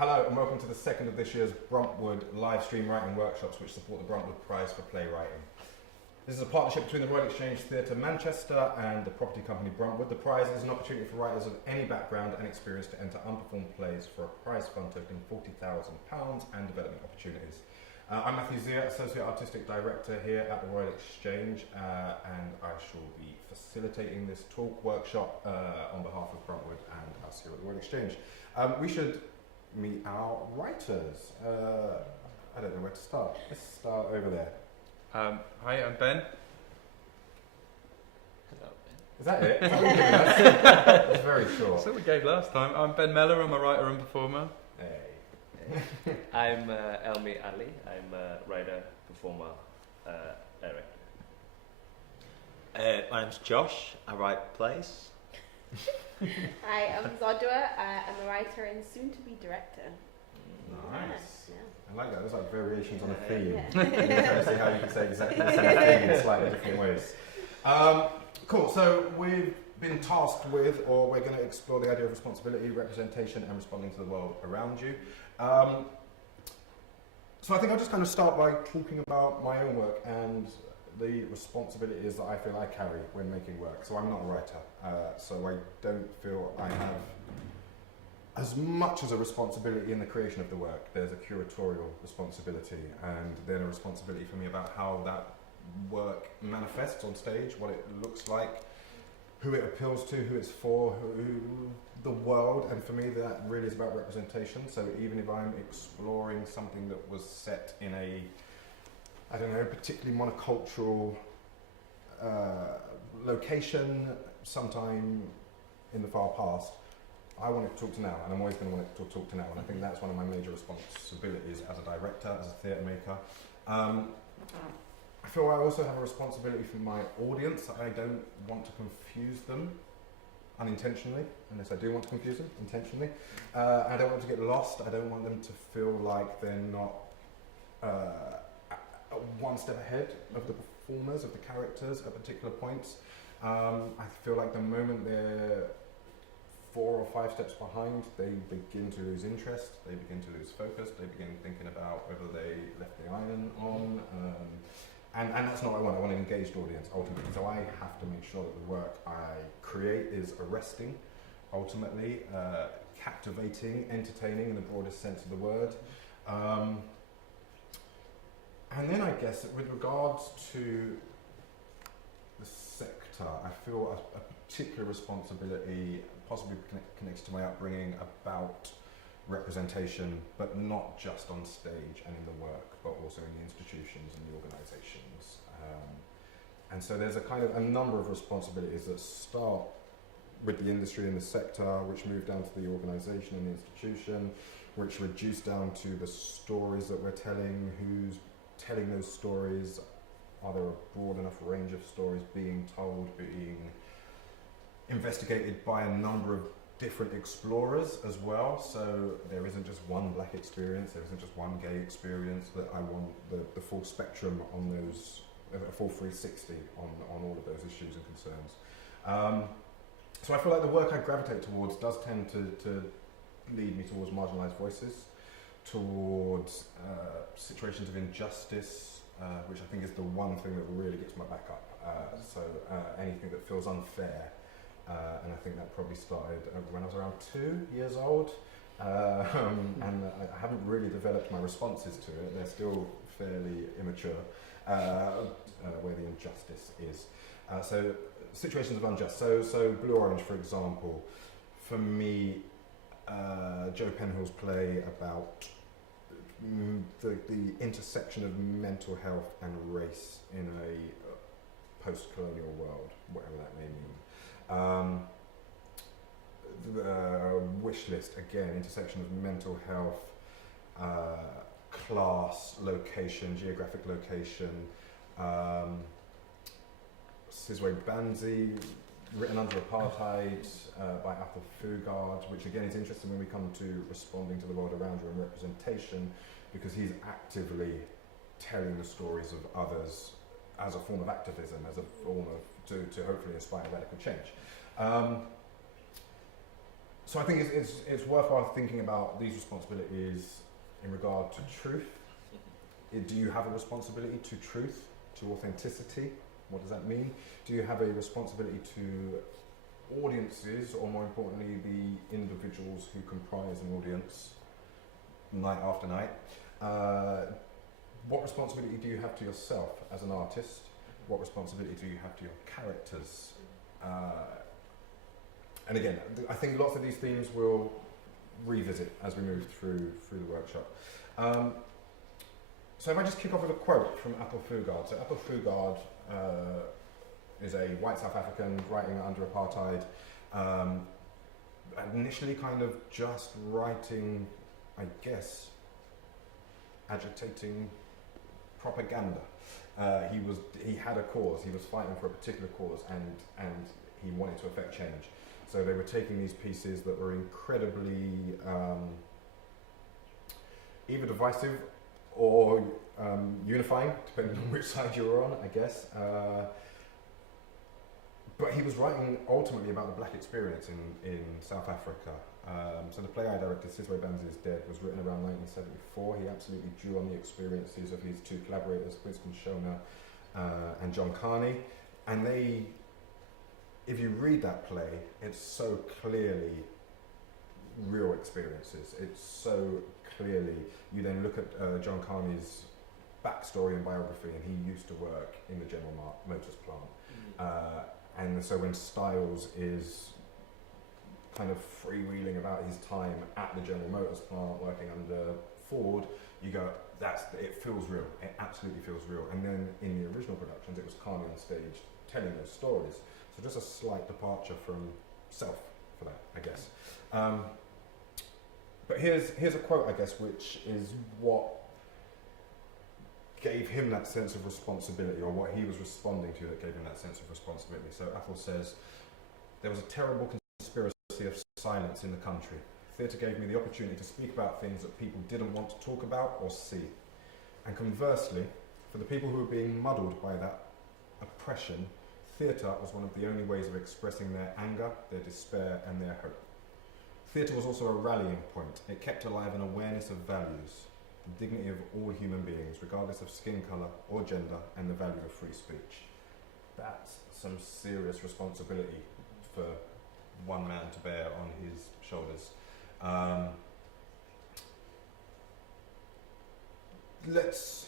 Hello and welcome to the second of this year's Bruntwood live stream writing workshops which support the Bruntwood Prize for Playwriting. This is a partnership between the Royal Exchange Theatre Manchester and the property company Bruntwood. The prize is an opportunity for writers of any background and experience to enter unperformed plays for a prize fund totaling £40,000 and development opportunities. I'm Matthew Zia, Associate Artistic Director here at the Royal Exchange, and I shall be facilitating this talk workshop on behalf of Bruntwood and us here at the Royal Exchange. We should meet our writers. I don't know where to start. Let's start over there. Hi, I'm Ben. Hello, Ben. Is that it? Is that what you're giving us? That's very short. That's what we gave last time. I'm Ben Mellor. I'm a writer and performer. Hey. I'm Elmi Ali. I'm a writer, performer, director. My name's Josh. I write plays. Hi, I'm Zodwa. I'm a writer and soon-to-be director. Nice. Yeah. I like that. There's like variations on a Yeah. theme. Yeah. You can kind of see how you can say exactly the same thing in slightly different ways. Cool. So we've been tasked with, or we're going to explore the idea of responsibility, representation, and responding to the world around you. So I think I'll just kind of start by talking about my own work and the responsibilities that I feel I carry when making work. So I'm not a writer, so I don't feel I have as much as a responsibility in the creation of the work. There's a curatorial responsibility, and then a responsibility for me about how that work manifests on stage, what it looks like, who it appeals to, who it's for, who the world, and for me that really is about representation. So even if I'm exploring something that was set in a, I don't know, particularly monocultural location sometime in the far past, I want to talk to now, and I'm always going to want to talk to now, and I think that's one of my major responsibilities as a director, as a theatre maker. I feel I also have a responsibility for my audience. I don't want to confuse them unintentionally, unless I do want to confuse them intentionally. I don't want to get lost. I don't want them to feel like they're not one step ahead of the performers, of the characters at particular points. I feel like the moment they're 4 or 5 steps behind, they begin to lose interest, they begin to lose focus, they begin thinking about whether they left the iron on. And that's not what I want. I want an engaged audience, ultimately. So I have to make sure that the work I create is arresting, ultimately, captivating, entertaining in the broadest sense of the word. And then I guess with regards to the sector, I feel a particular responsibility, possibly connected to my upbringing, about representation, but not just on stage and in the work, but also in the institutions and the organisations. And so there's a number of responsibilities that start with the industry and the sector, which move down to the organisation and the institution, which reduce down to the stories that we're telling, who's telling those stories, are there a broad enough range of stories being told, being investigated by a number of different explorers as well. So there isn't just one black experience, there isn't just one gay experience, that I want the full spectrum on those, a full 360 on all of those issues and concerns. So I feel like the work I gravitate towards does tend to lead me towards marginalised voices, towards situations of injustice, which I think is the one thing that really gets my back up. So anything that feels unfair. And I think that probably started when I was around 2 years old, and I haven't really developed my responses to it. They're still fairly immature, where the injustice is. So situations of injustice. So Blue Orange, for example, for me, Joe Penhall's play about the intersection of mental health and race in a post-colonial world, whatever that may mean. The wish list, again, intersection of mental health, class, location, geographic location. Sizwe Banzi, written under apartheid by Athol Fugard, which again is interesting when we come to responding to the world around you and representation, because he's actively telling the stories of others as a form of activism, as a form of to hopefully inspire radical change. So I think it's worthwhile thinking about these responsibilities in regard to truth. Do you have a responsibility to truth, to authenticity? What does that mean? Do you have a responsibility to audiences, or more importantly, the individuals who comprise an audience, night after night? What responsibility do you have to yourself as an artist? What responsibility do you have to your characters? And again, I think lots of these themes we'll revisit as we move through the workshop. So if I just kick off with a quote from Athol Fugard. So Athol Fugard is a white South African writing under apartheid, initially kind of just writing, I guess, agitating propaganda. He had a cause, he was fighting for a particular cause, and he wanted to affect change. So they were taking these pieces that were incredibly either divisive or unifying, depending on which side you were on, I guess. But he was writing ultimately about the black experience in South Africa. So the play I directed, Sizwe Banzi is Dead, was written around 1974. He absolutely drew on the experiences of his two collaborators, Winston Shona and John Carney. And they, if you read that play, it's so clearly real experiences. It's so clearly, you then look at John Carney's backstory and biography, and he used to work in the General Motors plant. And so when Styles is kind of freewheeling about his time at the General Motors plant working under Ford, you go, it feels real. It absolutely feels real. And then in the original productions, it was Carney on stage telling those stories. So just a slight departure from self for that, I guess. But here's a quote, I guess, which is what gave him that sense of responsibility, or what he was responding to that gave him that sense of responsibility. So Athol says, "There was a terrible conspiracy of silence in the country. Theatre gave me the opportunity to speak about things that people didn't want to talk about or see. And conversely, for the people who were being muddled by that oppression, theatre was one of the only ways of expressing their anger, their despair, and their hope. Theatre was also a rallying point. It kept alive an awareness of values, the dignity of all human beings, regardless of skin colour or gender, and the value of free speech." That's some serious responsibility for one man to bear on his shoulders. Let's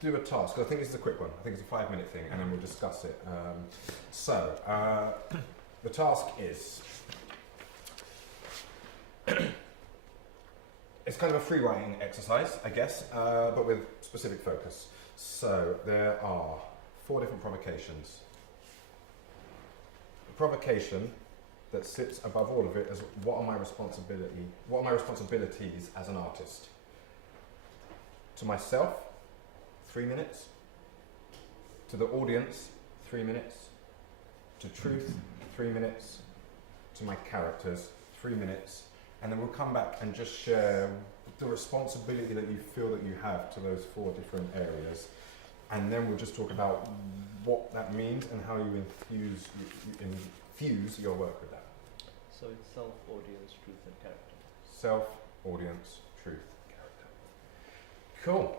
do a task. I think this is a quick one. I think it's a 5-minute thing, and then we'll discuss it. The task is, it's kind of a free writing exercise, I guess, but with specific focus. So there are 4 different provocations. The provocation that sits above all of it is, what are my responsibilities as an artist? To myself, 3 minutes. To the audience, 3 minutes. To truth, 3 minutes. To my characters, 3 minutes. And then we'll come back and just share the responsibility that you feel that you have to those 4 different areas. And then we'll just talk about what that means and how you infuse your work with that. So it's self, audience, truth, and character. Self, audience, truth, character. Cool.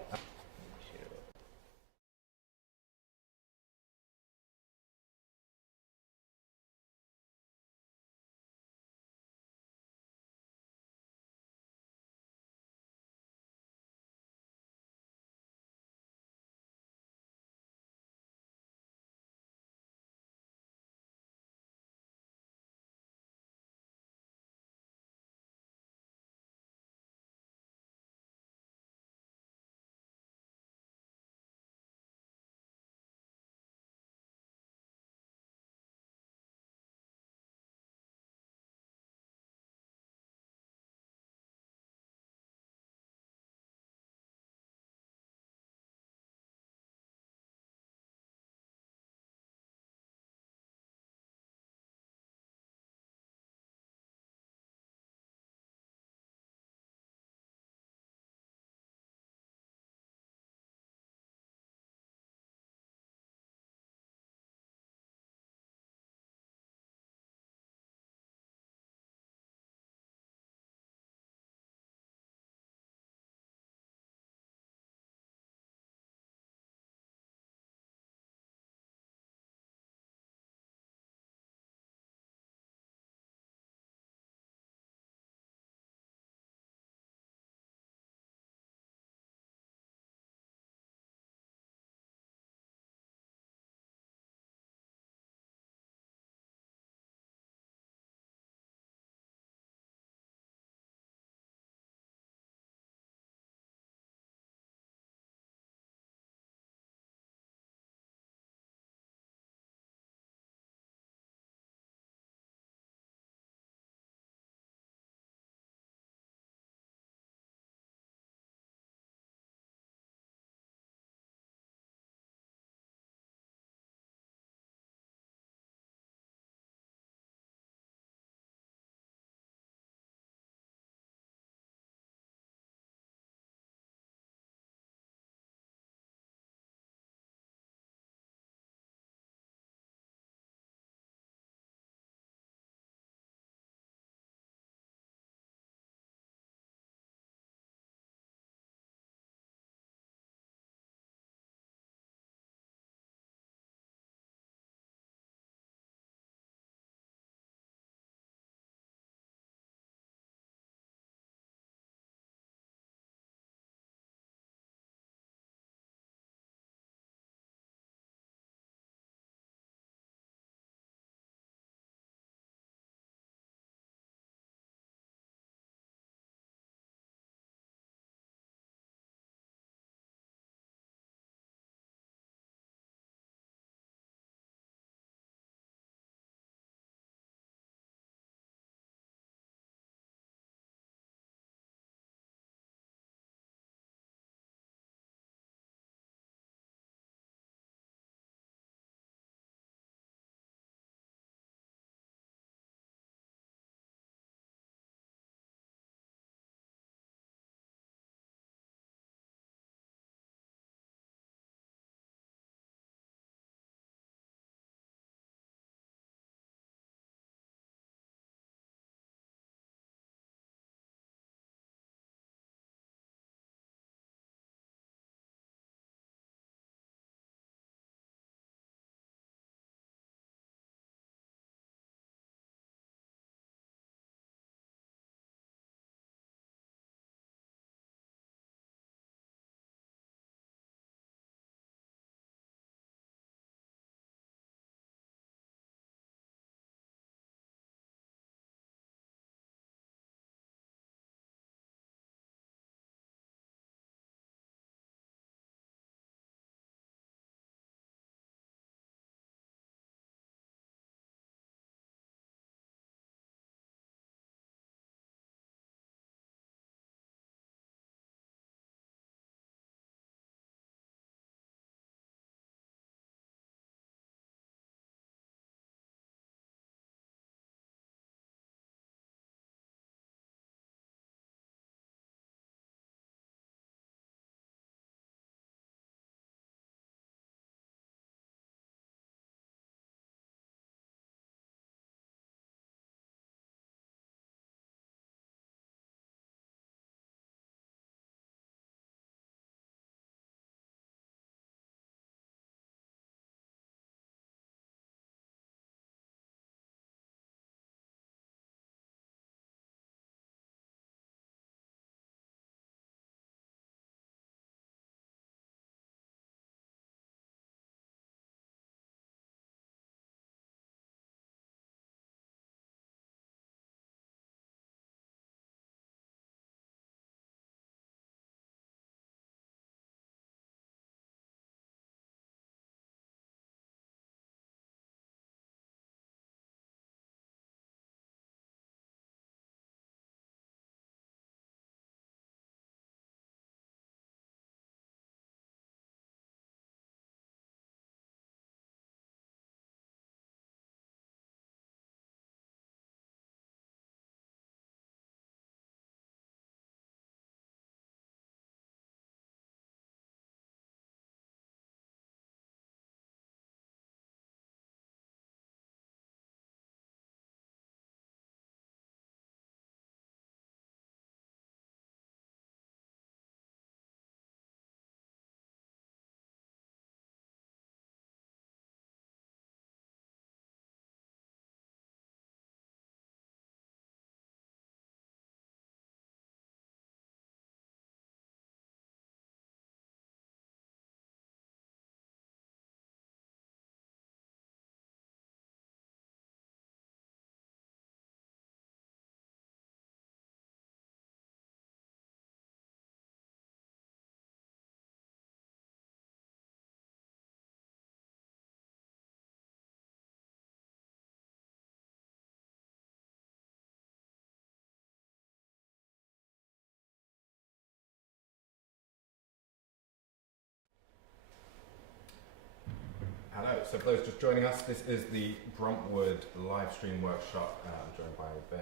so for those just joining us, this is the Bruntwood live stream workshop. I'm joined by Ben,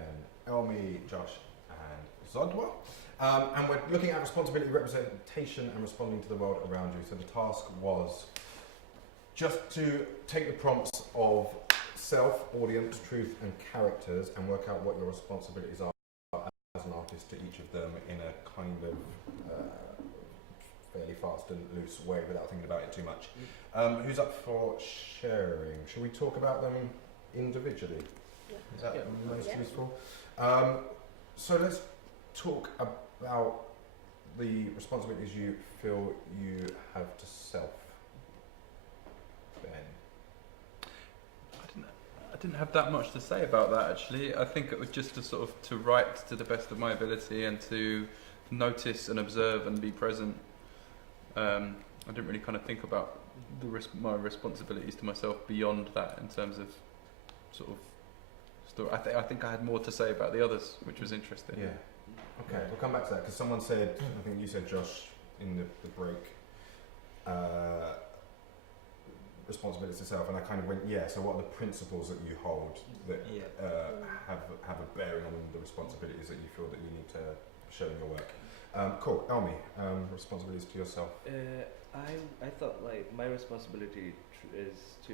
Elmi, Josh, and Zodwa. And we're looking at responsibility, representation, and responding to the world around you. So the task was just to take the prompts of self, audience, truth, and characters and work out what your responsibilities are as an artist to each of them in a kind of fairly fast and loose way without thinking about it too much. Who's up for sharing? Should we talk about them individually? Yeah. Is that most Yeah. useful? So let's talk about the responsibilities you feel you have to self. Ben. I didn't have that much to say about that actually. I think it was just to sort of to write to the best of my ability and to notice and observe and be present. I didn't really kind of think about my responsibilities to myself beyond that in terms of sort of story. I think I had more to say about the others, which was interesting. Yeah. Okay, we'll come back to that because someone said, I think you said, Josh, in the break, responsibility to self, and I kind of went, yeah. So what are the principles that you hold that have a bearing on the responsibilities that you feel that you need to show in your work? Cool, Elmi, responsibilities to yourself. I thought like my responsibility is to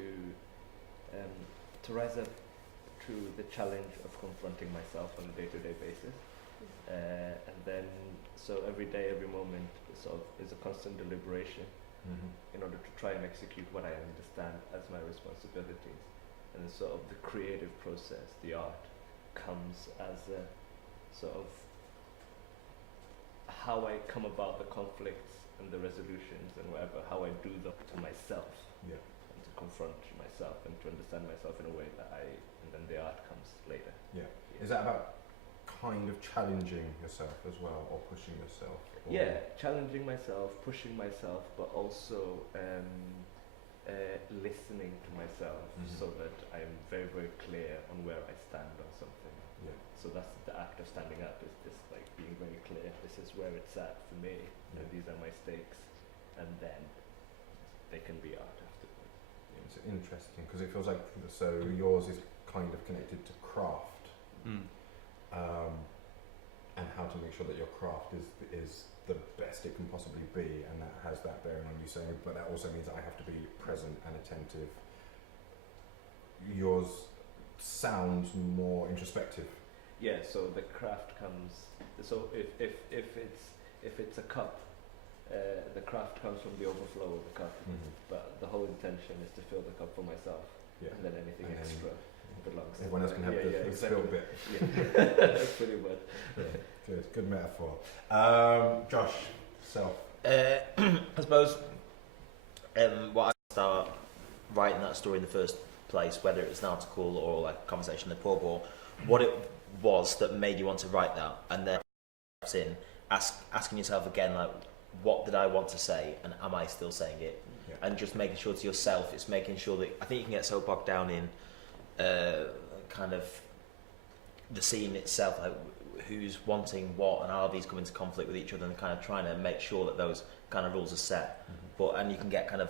rise up to the challenge of confronting myself on a day-to-day basis, and then so every day, every moment sort of is a constant deliberation in order to try and execute what I understand as my responsibilities, and then sort of the creative process, the art, comes as a sort of how I come about the conflicts and the resolutions and whatever, how I do them to myself, Yeah. and to confront myself and to understand myself in a way that and then the art comes later. Yeah. Is that about kind of challenging yourself as well, or pushing yourself? Or Yeah, challenging myself, pushing myself, but also listening to myself so that I'm very, very clear on where I stand on something. Yeah. So that's the act of standing up, is this like being very clear, this is where it's at for me, and Yeah. these are my stakes, and then they can be art afterwards. It's interesting because it feels like yours is kind of connected to craft, and how to make sure that your craft is the best it can possibly be, and that has that bearing on you saying, but that also means that I have to be present and attentive. Yours sounds more introspective. Yeah, so the craft comes. So if it's a cup, the craft comes from the overflow of the cup. But the whole intention is to fill the cup for myself, Yeah. and then anything And then extra belongs. Everyone else can have the exactly. spilled bit. Yeah, that's pretty much. Yeah. Good metaphor. Josh, self. I suppose what I start writing that story in the first place, whether it was an article or like a conversation in the pub, or what it was that made you want to write that, and then asking yourself again, like, what did I want to say, and am I still saying it? Yeah. And just making sure to yourself, it's making sure that I think you can get so bogged down in kind of the scene itself, like who's wanting what, and how these come into conflict with each other, and kind of trying to make sure that those kind of rules are set. And you can get kind of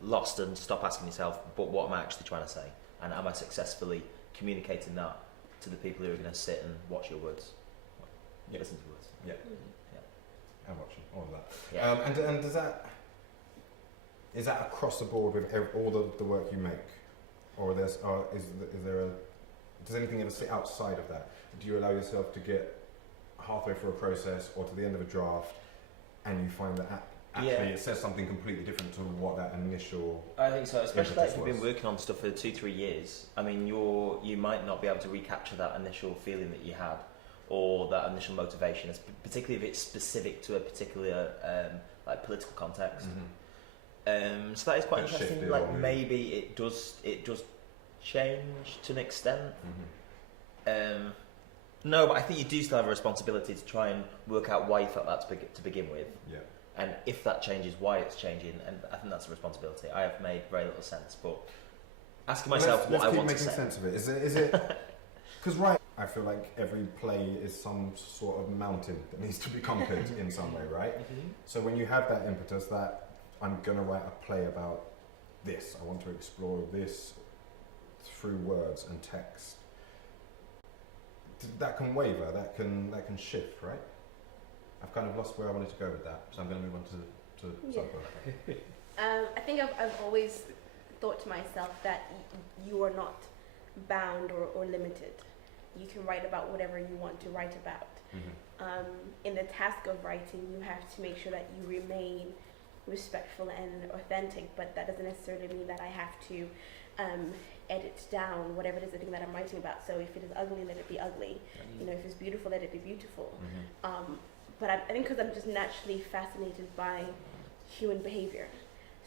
lost and stop asking yourself, but what am I actually trying to say, and am I successfully communicating that to the people who are going to sit and watch your words, listen to words. I'm watching all of that. Yeah. And is that across the board with all the work you make, or is there does anything ever sit outside of that? Do you allow yourself to get halfway through a process or to the end of a draft, and you find that actually it says something completely different to what that initial? I think so, especially like if you've impetus been was? working on stuff for 2-3 years. I mean, you might not be able to recapture that initial feeling that you had, or that initial motivation, particularly if it's specific to a particular like political context. So that is quite Bit interesting. shifty Like or maybe it does change to an extent. No, but I think you do still have a responsibility to try and work out why you felt that to begin with. Yeah. And if that changes, why it's changing, and I think that's a responsibility. I have made very little sense, but asking myself what I want to say. Let's keep making sense of it. Is it? Because I feel like every play is some sort of mountain that needs to be conquered in some way, right? So when you have that impetus that I'm going to write a play about this. I want to explore this through words and text. That can waver. That can shift, right? I've kind of lost where I wanted to go with that, so I'm going to move on to Sadhguru. I think I've always thought to myself that you are not bound or limited. You can write about whatever you want to write about. In the task of writing, you have to make sure that you remain respectful and authentic, but that doesn't necessarily mean that I have to edit down whatever it is the thing that I'm writing about. So if it is ugly, let it be ugly. You know, if it's beautiful, let it be beautiful. But I think because I'm just naturally fascinated by human behavior.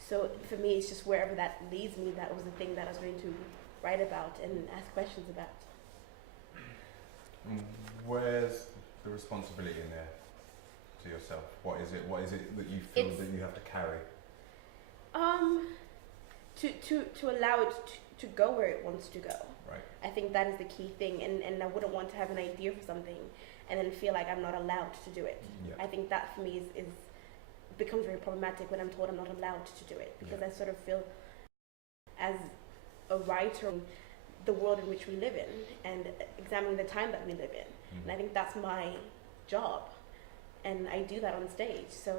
So for me, it's just wherever that leads me, that was the thing that I was going to write about and ask questions about. Where's the responsibility in there to yourself? What is it that you feel that you have to carry? To allow it to go where it wants to go. Right. I think that is the key thing, and I wouldn't want to have an idea for something and then feel like I'm not allowed to do it. Yeah. I think that for me is becomes very problematic when I'm told I'm not allowed to do it, because I sort of feel as a writer, the world in which we live in and examining the time that we live in. And I think that's my job, and I do that on stage. So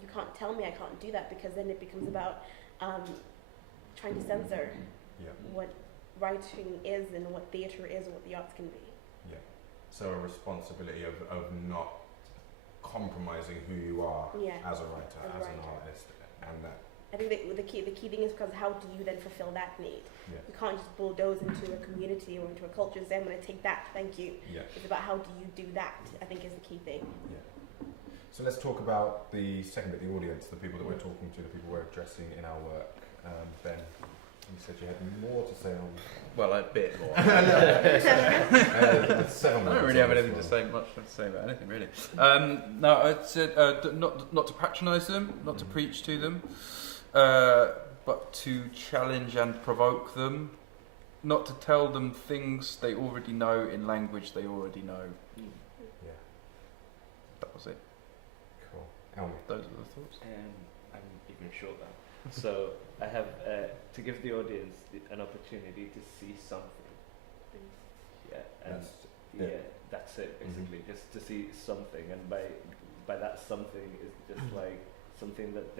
you can't tell me I can't do that, because then it becomes about trying to censor what writing is and what theatre is and what the arts can be. Yeah. So a responsibility of not compromising who you are as a writer, as an artist, and that. I think that the key thing is, because how do you then fulfill that need? Yeah. You can't just bulldoze into a community or into a culture and say, I'm going to take that, thank you. Yeah. It's about how do you do that, I think, is the key thing. Yeah. So let's talk about the second bit, the audience, the people that we're talking to, the people we're addressing in our work. Ben, you said you had more to say on... Well, a bit more. I don't really have anything to say about anything, really. No, I said not to patronise them, not to preach to them, but to challenge and provoke them, not to tell them things they already know in language they already know. Yeah. That was it. Cool. Elmi. Those are the thoughts. I'm even shorter. So I have to give the audience an opportunity to see something. Yeah, and that's it basically. Just to see something, and by that something is just like something that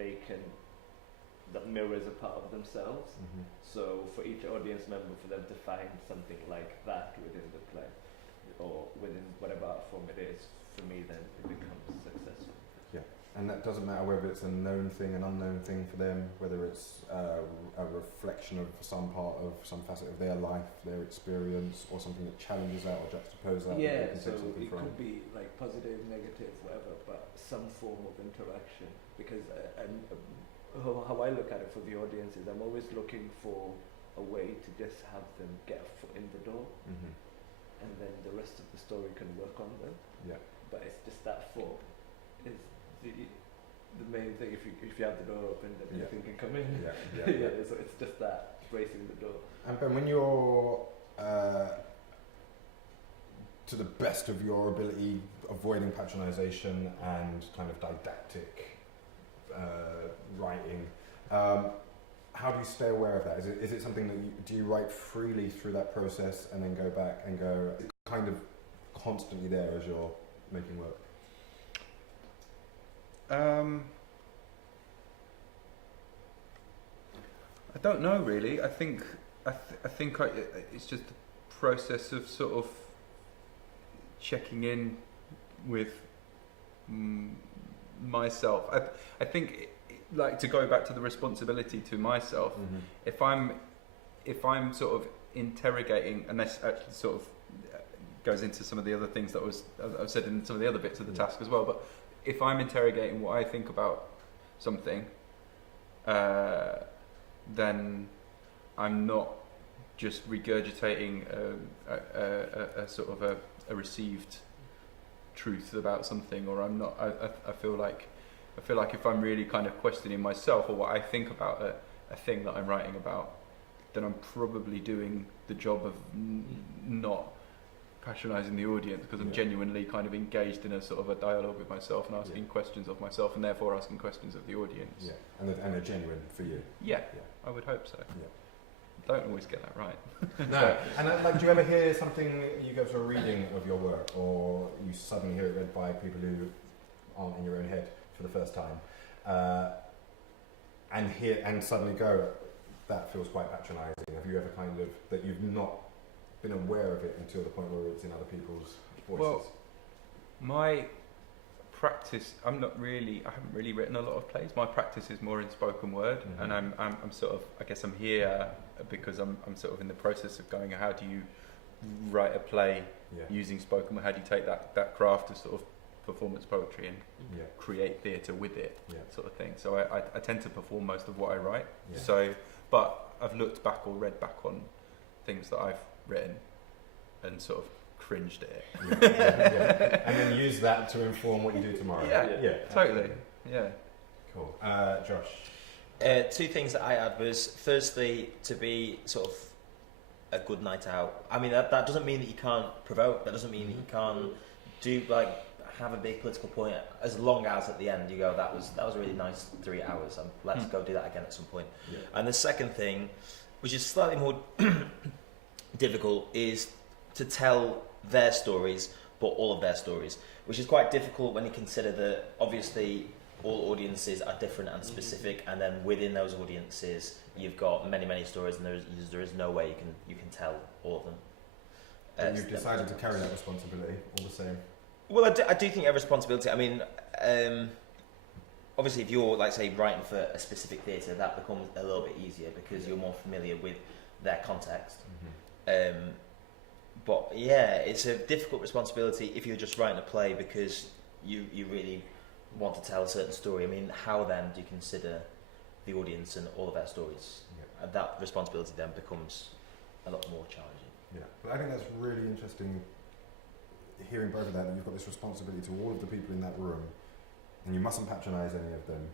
that mirrors a part of themselves. So for each audience member, for them to find something like that within the play, or within whatever art form it is, for me then it becomes successful. Yeah. And that doesn't matter whether it's a known thing, an unknown thing for them, whether it's a reflection of some part of some facet of their life, their experience, or something that challenges that or juxtaposes that. Yeah, that so it could be like positive, negative, whatever, but some form of interaction. Because how I look at it for the audience is I'm always looking for a way to just have them get a foot in the door, and then the rest of the story can work on them. Yeah. But it's just that foot is the main thing. If you have the door open, then anything can come in. Yeah. So it's just that, bracing the door. And Ben, when you're to the best of your ability, avoiding patronisation and kind of didactic writing, how do you stay aware of that? Is it something that do you write freely through that process and then go back and go kind of constantly there as you're making work? I don't know really. I think it's just a process of sort of checking in with myself. I think like to go back to the responsibility to myself. If I'm sort of interrogating, and this actually sort of goes into some of the other things that I've said in some of the other bits of the task as well, but if I'm interrogating what I think about something, then I'm not just regurgitating a sort of a received truth about something, or I'm not. I feel like if I'm really kind of questioning myself or what I think about a thing that I'm writing about, then I'm probably doing the job of not patronising the audience, because I'm Yeah. genuinely kind of engaged in a sort of a dialogue with myself and asking questions of myself, and therefore asking questions of the audience. Yeah, and they're genuine for you. Yeah, Yeah. I would hope so. Yeah. Don't always get that right. No, and like, do you ever hear something, you go to a reading of your work, or you suddenly hear it read by people who aren't in your own head for the first time, and suddenly go, that feels quite patronising. Have you ever kind of, that you've not been aware of it until the point where it's in other people's voices? Well, my practice, I haven't really written a lot of plays. My practice is more in spoken word, Mhm. and I'm sort of, I guess I'm here because I'm sort of in the process of going, how do you write a play yeah, using spoken word? How do you take that craft of sort of performance poetry and yeah, create theatre with it, yeah, sort of thing? So I tend to perform most of what I write. yeah. So, but I've looked back or read back on things that I've written and sort of cringed at it. Yeah. And then use that to inform what you do tomorrow. Yeah, yeah, Totally, yeah. Cool. Josh. Two things that I had was, firstly, to be sort of a good night out. I mean, that doesn't mean that you can't provoke. That doesn't mean that you can't do, like, have a big political point, as long as at the end you go, that was a really nice 3 hours, and let's go do that again at some point. Yeah. And the second thing, which is slightly more difficult, is to tell their stories, but all of their stories, which is quite difficult when you consider that obviously all audiences are different and specific, and then within those audiences you've got many stories, and there is no way you can tell all of them. And you've decided to carry that responsibility all the same. Well, I do think you have responsibility. I mean, obviously, if you're, like, say, writing for a specific theatre, that becomes a little bit easier because you're more familiar with their context. But yeah, it's a difficult responsibility if you're just writing a play because you really want to tell a certain story. I mean, how then do you consider the audience and all of their stories? Yeah. And that responsibility then becomes a lot more challenging. Yeah, but I think that's really interesting. Hearing both of that you've got this responsibility to all of the people in that room, and you mustn't patronise any of them.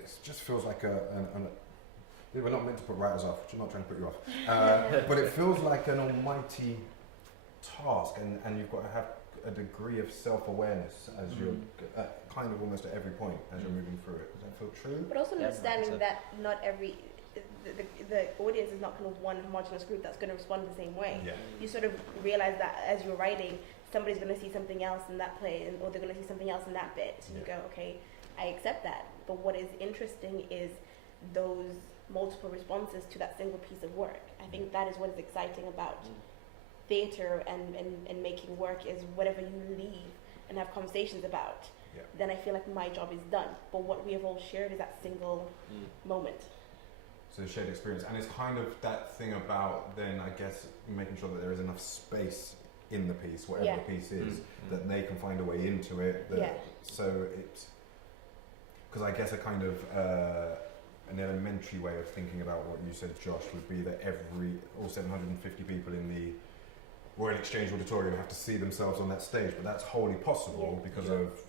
This just feels like we're not meant to put writers off. I'm not trying to put you off, but it feels like an almighty task, and you've got to have a degree of self-awareness as you're kind of almost at every point as you're moving through it. Does that feel true? But also Yeah, understanding so. that not every the audience is not kind of one homogenous group that's going to respond the same way. Yeah. You sort of realize that as you're writing, somebody's going to see something else in that play, or they're going to see something else in that bit. So you go, okay, I accept that. But what is interesting is those multiple responses to that single piece of work. I think that is what is exciting about theatre and making work, is whatever you leave and have conversations about, then I feel like my job is done. But what we have all shared is that single moment. So shared experience, and it's kind of that thing about then, I guess, making sure that there is enough space in the piece, whatever the piece is, that they can find a way into it. So it's, because I guess a kind of an elementary way of thinking about what you said, Josh, would be that all 750 people in the Royal Exchange Auditorium have to see themselves on that stage, but that's wholly possible because of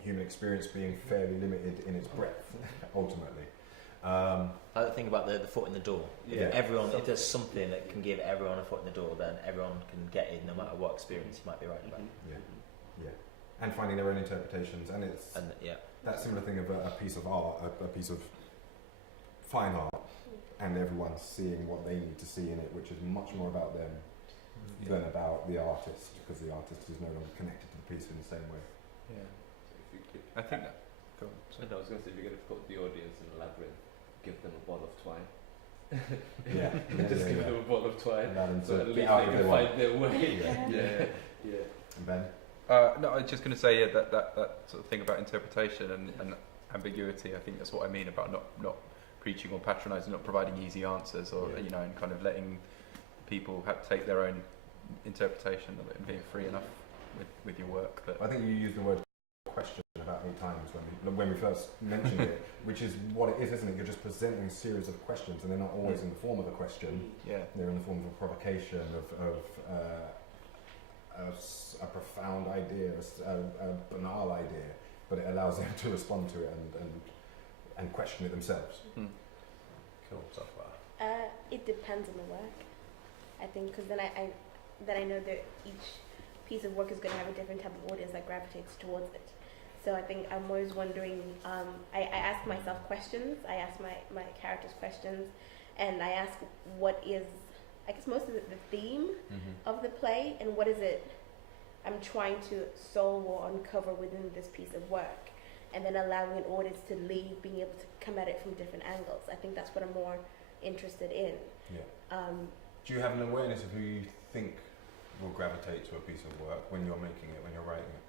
human experience being fairly limited in its breadth, ultimately. I think about the foot in the door. Yeah. If there's something that can give everyone a foot in the door, then everyone can get in, no matter what experience you might be writing about. Yeah, and finding their own interpretations, and it's that similar thing of a piece of art, a piece of fine art, and everyone seeing what they need to see in it, which is much more about them than about the artist, because the artist is no longer connected to the piece in the same way. Yeah. So if you I think that. Go on. I was going to say, if you're going to put the audience in a labyrinth, give them a ball of twine. Just give them a ball of twine. Allow them So to at get least out they if can they want. find their way. Yeah. And Ben? No, I was just going to say that sort of thing about interpretation and ambiguity. I think that's what I mean about not preaching or patronising, not providing easy answers, or and kind of letting people take their own interpretation of it and being free enough with your work. That I think you used the word question about 8 times when we first mentioned it, which is what it is, isn't it? You're just presenting a series of questions, and they're not always in the form of a question. They're in the form of a provocation, of a profound idea, a banal idea, but it allows them to respond to it and question it themselves. Mm. Cool, so far. It depends on the work. I think because then I know that each piece of work is going to have a different type of audience that gravitates towards it. So I think I'm always wondering, I ask myself questions, I ask my characters questions, and I ask what is, I guess most of the theme of the play, and what is it I'm trying to solve or uncover within this piece of work, and then allowing an audience to leave, being able to come at it from different angles. I think that's what I'm more interested in. Yeah. Do you have an awareness of who you think will gravitate to a piece of work when you're making it, when you're writing it?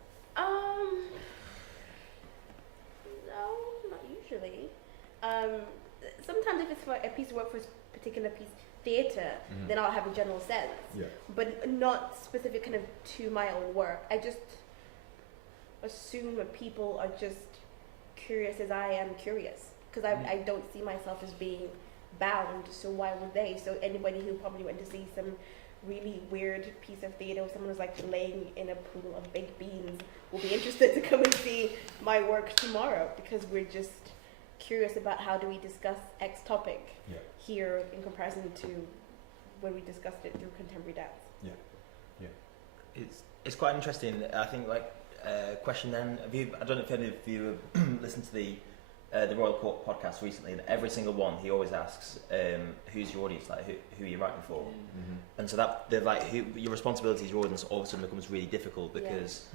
No, not usually. Sometimes if it's for a piece of work for a particular piece, theatre, then I'll have a general sense. Yeah. But not specific kind of to my own work. I just assume that people are just curious as I am curious. Because I don't see myself as being bound, so why would they? So anybody who probably went to see some really weird piece of theatre where someone was like laying in a pool of baked beans will be interested to come and see my work tomorrow, because we're just curious about how do we discuss X topic here in comparison to when we discussed it through contemporary dance. It's quite interesting. I think question then. I don't know if any of you have listened to the Royal Court podcast recently. And every single one, he always asks, "Who's your audience? Like, who are you writing for?" And so that your responsibility as your audience all of a sudden becomes really difficult, because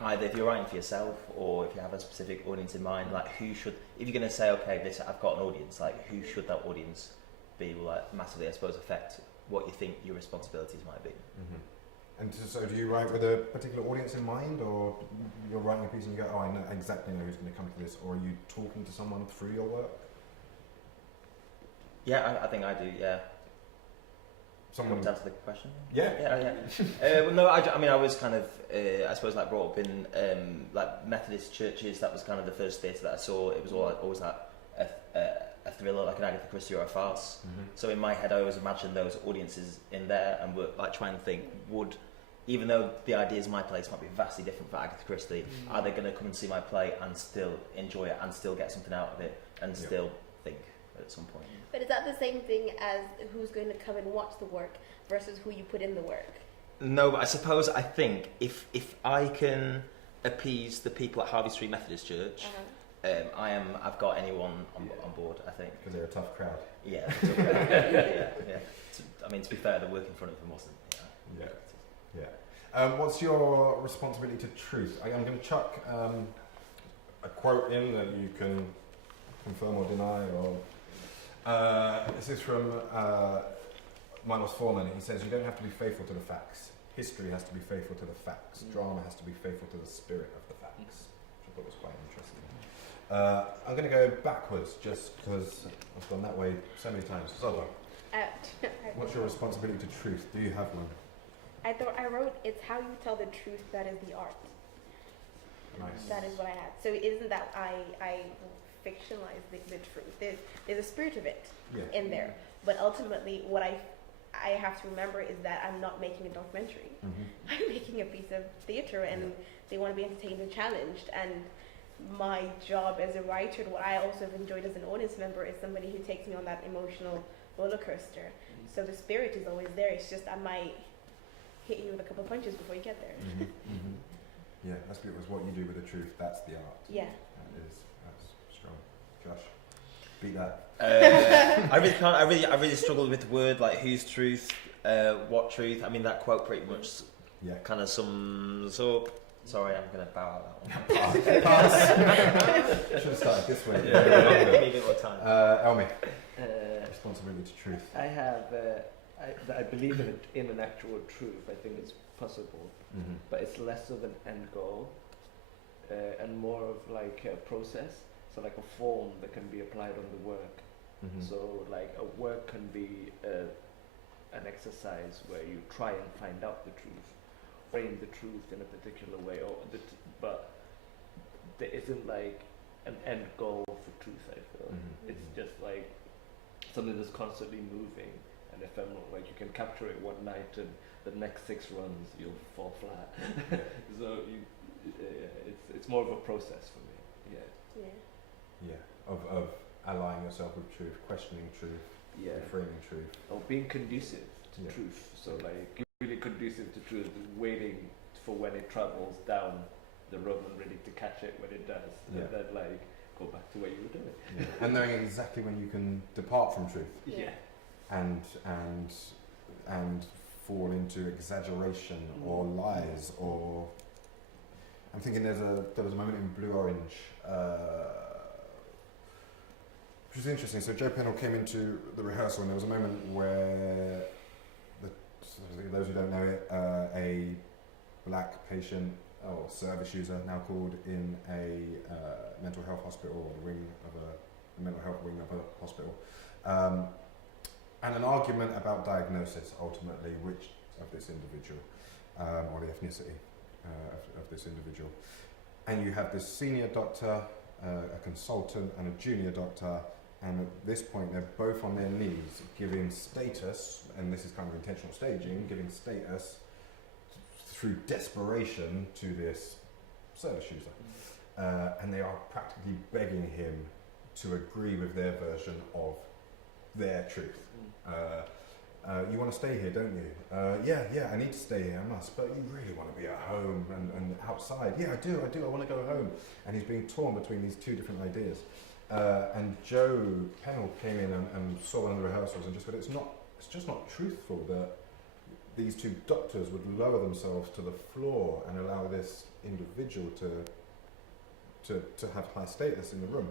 either if you're writing for yourself or if you have a specific audience in mind, like if you're going to say, okay, I've got an audience, like who should that audience be? Will massively, I suppose, affect what you think your responsibilities might be. And so do you write with a particular audience in mind, or you're writing a piece and you go, oh, I know exactly who's going to come to this, or are you talking to someone through your work? Yeah, I think I do, yeah. Someone to answer the question? Yeah. Well, no, I mean, I was kind of, I suppose, like brought up in like Methodist churches. That was kind of the first theatre that I saw. It was always like a thriller, like an Agatha Christie or a farce. So in my head, I always imagined those audiences in there, and were like trying to think, even though the ideas of my plays might be vastly different for Agatha Christie, are they going to come and see my play and still enjoy it and still get something out of it and still think at some point? But is that the same thing as who's going to come and watch the work versus who you put in the work? No, but I think if I can appease the people at Harvey Street Methodist Church, I've got anyone on board, I think. Because they're a tough crowd. Yeah. I mean, to be fair, the work in front of them wasn't. Yeah. What's your responsibility to truth? I'm going to chuck a quote in that you can confirm or deny. This is from Milos Forman. He says, you don't have to be faithful to the facts. History has to be faithful to the facts. Drama has to be faithful to the spirit of the facts. Which I thought was quite interesting. I'm going to go backwards just because I've gone that way so many times. Zola, what's your responsibility to truth? Do you have one? I wrote, it's how you tell the truth that is the art. Nice. That is what I had. So it isn't that I fictionalize the truth. There's a spirit of it in there. But ultimately, what I have to remember is that I'm not making a documentary. I'm making a piece of theatre, and they want to be entertained and challenged. And my job as a writer, and what I also have enjoyed as an audience member, is somebody who takes me on that emotional roller coaster. So the spirit is always there. It's just I might hit you with a couple of punches before you get there. Yeah, that's beautiful. It's what you do with the truth. That's the art. Yeah. That's strong. Josh, beat that. I really can't. I really struggled with the word, like whose truth, what truth. I mean, that quote pretty much kind of sums up. Sorry, I'm going to bow out that one. Should have started this way. Give me a bit more time. Elmi, responsibility to truth. I have. I believe in an actual truth. I think it's possible, but it's less of an end goal and more of like a process. So like a form that can be applied on the work. So like a work can be an exercise where you try and find out the truth, frame the truth in a particular way, but there isn't like an end goal for truth. I feel it's just like something that's constantly moving and ephemeral. Like you can capture it one night and the next 6 runs you'll fall flat. So it's more of a process for me. Of allying yourself with truth, questioning truth, framing truth. Or being conducive to Yeah. truth. So like really conducive to truth, waiting for when it travels down the road and ready to catch it when it does. Yeah. And then like go back to what you were doing. Yeah. And knowing exactly when you can depart from truth Yeah. and fall into exaggeration or lies or. I'm thinking there was a moment in Blue Orange, which was interesting. So Joe Pennell came into the rehearsal, and there was a moment where, those who don't know it, a black patient or service user, now called in a mental health hospital, or the wing of a mental health wing of a hospital, and an argument about diagnosis ultimately, which of this individual or the ethnicity. Of this individual, and you have this senior doctor, a consultant, and a junior doctor, and at this point they're both on their knees giving status, and this is kind of intentional staging, giving status through desperation to this service user, and they are practically begging him to agree with their version of their truth. You want to stay here, don't you? Yeah, I need to stay here, I must, but you really want to be at home and outside. Yeah, I do, I want to go home. And he's being torn between these two different ideas. And Joe Pennell came in and saw one of the rehearsals and just went, it's just not truthful that these two doctors would lower themselves to the floor and allow this individual to have high status in the room.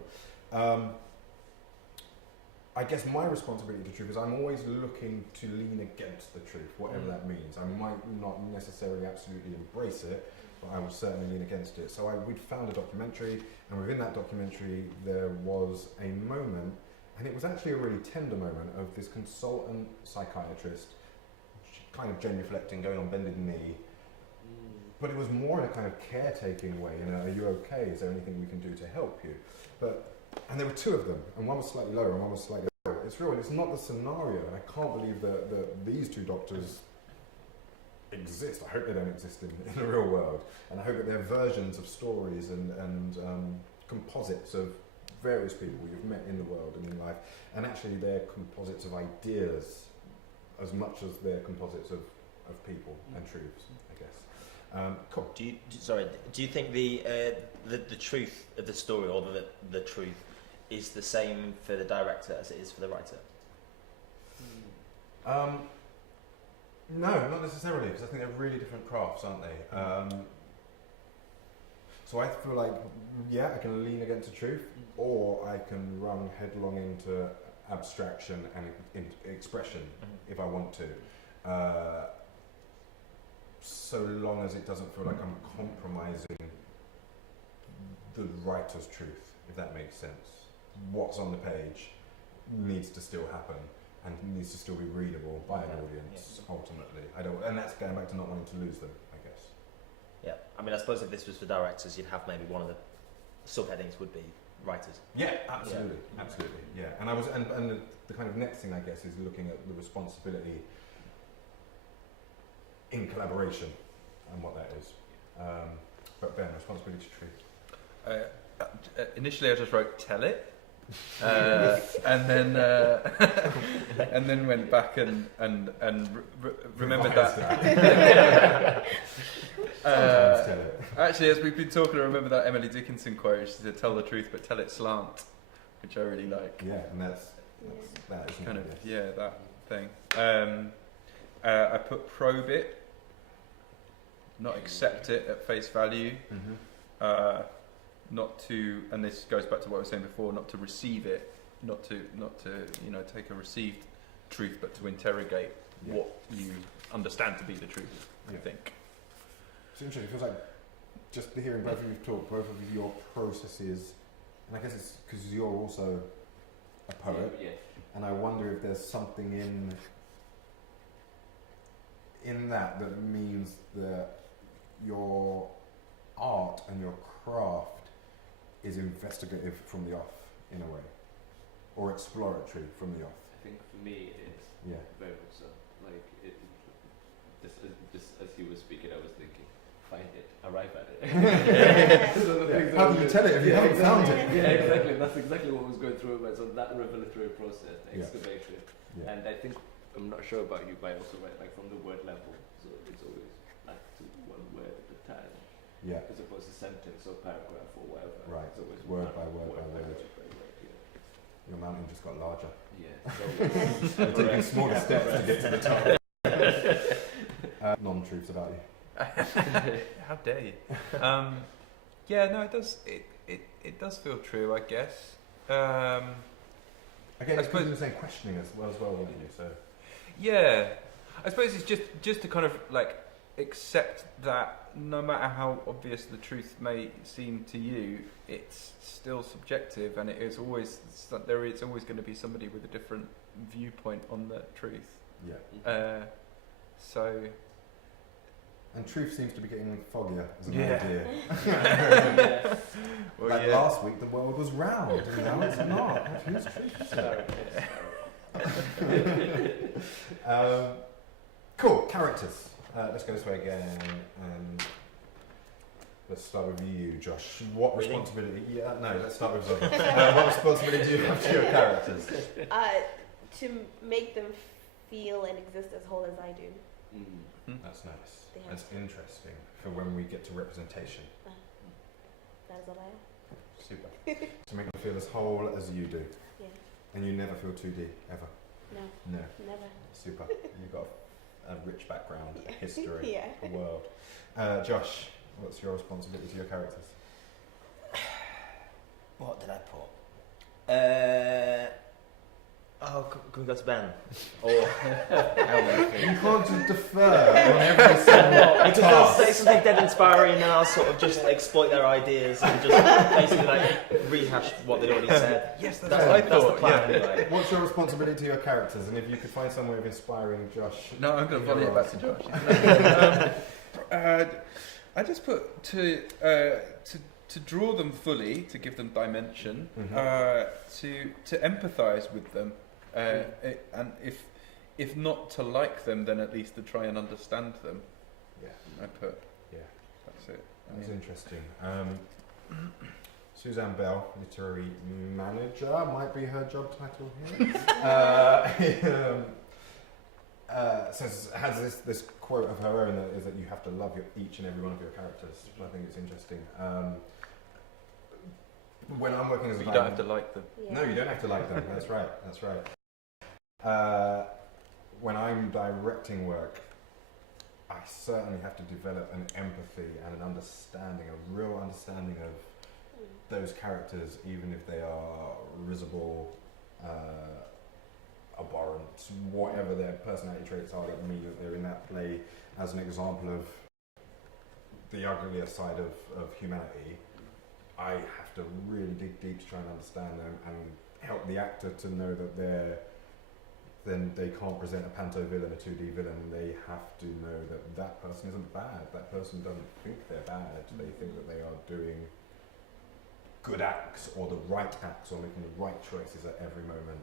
I guess my responsibility to truth is I'm always looking to lean against the truth, whatever that means. I might not necessarily absolutely embrace it, but I would certainly lean against it. So we'd found a documentary, and within that documentary there was a moment, and it was actually a really tender moment, of this consultant psychiatrist kind of genuflecting, going on bended knee, but it was more in a kind of caretaking way, are you okay? Is there anything we can do to help you? And there were two of them, and one was slightly lower and one was slightly lower. It's real, and it's not the scenario, and I can't believe that these two doctors exist. I hope they don't exist in the real world, and I hope that they're versions of stories and composites of various people you've met in the world and in life, and actually they're composites of ideas as much as they're composites of people and truths, I guess. Cool. Do you think the truth of the story, or the truth, is the same for the director as it is for the writer? No, not necessarily, because I think they're really different crafts, aren't they? So I feel like, yeah, I can lean against the truth, or I can run headlong into abstraction and expression if I want to. So long as it doesn't feel like I'm compromising the writer's truth, if that makes sense. What's on the page needs to still happen and needs to still be readable by an audience, ultimately. And that's going back to not wanting to lose them, I guess. Yeah, I mean, I suppose if this was for directors, you'd have maybe one of the subheadings would be writers. Yeah, absolutely, absolutely, yeah. And the kind of next thing, I guess, is looking at the responsibility in collaboration and what that is. But Ben, responsibility to truth. Initially, I just wrote "tell it," and then and then went back and remembered that. Sometimes tell it. Actually, as we've been talking, I remember that Emily Dickinson quote. She said, "Tell the truth, but tell it slant," which I really like. Yeah, and that's that isn't Kind of, it? yeah, that thing. I put probe it, not accept it at face value. Not to, and this goes back to what I was saying before, not to receive it, not to take a received truth, but to interrogate what you understand to be the truth. I think. It's interesting. It feels like just hearing both of you talk, both of your processes, and I guess it's because you're also a poet, and I wonder if there's something in that means that your art and your craft is investigative from the off, in a way, or exploratory from the off. I think for me it is very much so. Like just as you were speaking, I was thinking, find it, arrive at it. How can you tell it if you haven't found it? Yeah, exactly. That's exactly what was going through my. So that revelatory process, the excavation, and I think I'm not sure about you, but I also write like from the word level, so it's always like to one word at a time, Yeah. as opposed to sentence or paragraph or whatever. Right. It's always Word one by word by word. Your mountain just got larger. Yeah. You're taking smaller steps to get to the top. Non-truths about you. How dare you? Yeah, no, it does. It does feel true, I guess. Again, I I suppose suppose- you're saying questioning as well, wouldn't you? So Yeah, I suppose it's just to kind of like accept that no matter how obvious the truth may seem to you, it's still subjective, and it's always going to be somebody with a different viewpoint on the truth. yeah. So And truth seems to be getting foggier as an Yeah. idea. Yeah. well, Like yeah. last week, the world was round, and now it's not. Whose truth is it? Cool, characters. Let's go this way again, and let's start with you, Josh. What Really? responsibility? Yeah, no, let's start with Zara. What responsibility do you have to your characters? To make them feel and exist as whole as I do. That's nice. They have That's interesting for when we get to representation. That is all I have. Super. To make them feel as whole as you do. Yeah. And you never feel 2D, ever. No, No. never. Super. You've got a rich background, Yeah. a history, Yeah. a world. Josh, what's your responsibility to your characters? What did I put? Can we go to Ben? Or You can't just defer on every single because they'll say task. something dead inspiring, and then I'll sort of just exploit their ideas and just basically like rehash what they'd already said. Yes, that's That's, what I that's the thought. plan Yeah. anyway. What's your responsibility to your characters? And if you could find some way of inspiring Josh. No, I'm going to volley it back to Josh. I just put to draw them fully, to give them dimension, to empathise with them, and if not to like them, then at least to try and understand them. Yeah. I put. Yeah. That's it. That's interesting. Suzanne Bell, literary manager, might be her job title here. Has this quote of her own that is that you have to love each and every one of your characters. I think it's interesting. When I'm working as a You don't have to like them. Yeah. No, you don't have to like them. That's right. That's right. When I'm directing work, I certainly have to develop an empathy and an understanding, a real understanding of those characters, even if they are risible, abhorrent, whatever their personality traits are that mean that they're in that play as an example of the uglier side of humanity. I have to really dig deep to try and understand them and help the actor to know that they can't present a panto villain, a 2D villain. They have to know that that person isn't bad. That person doesn't think they're bad. They think that they are doing good acts or the right acts or making the right choices at every moment.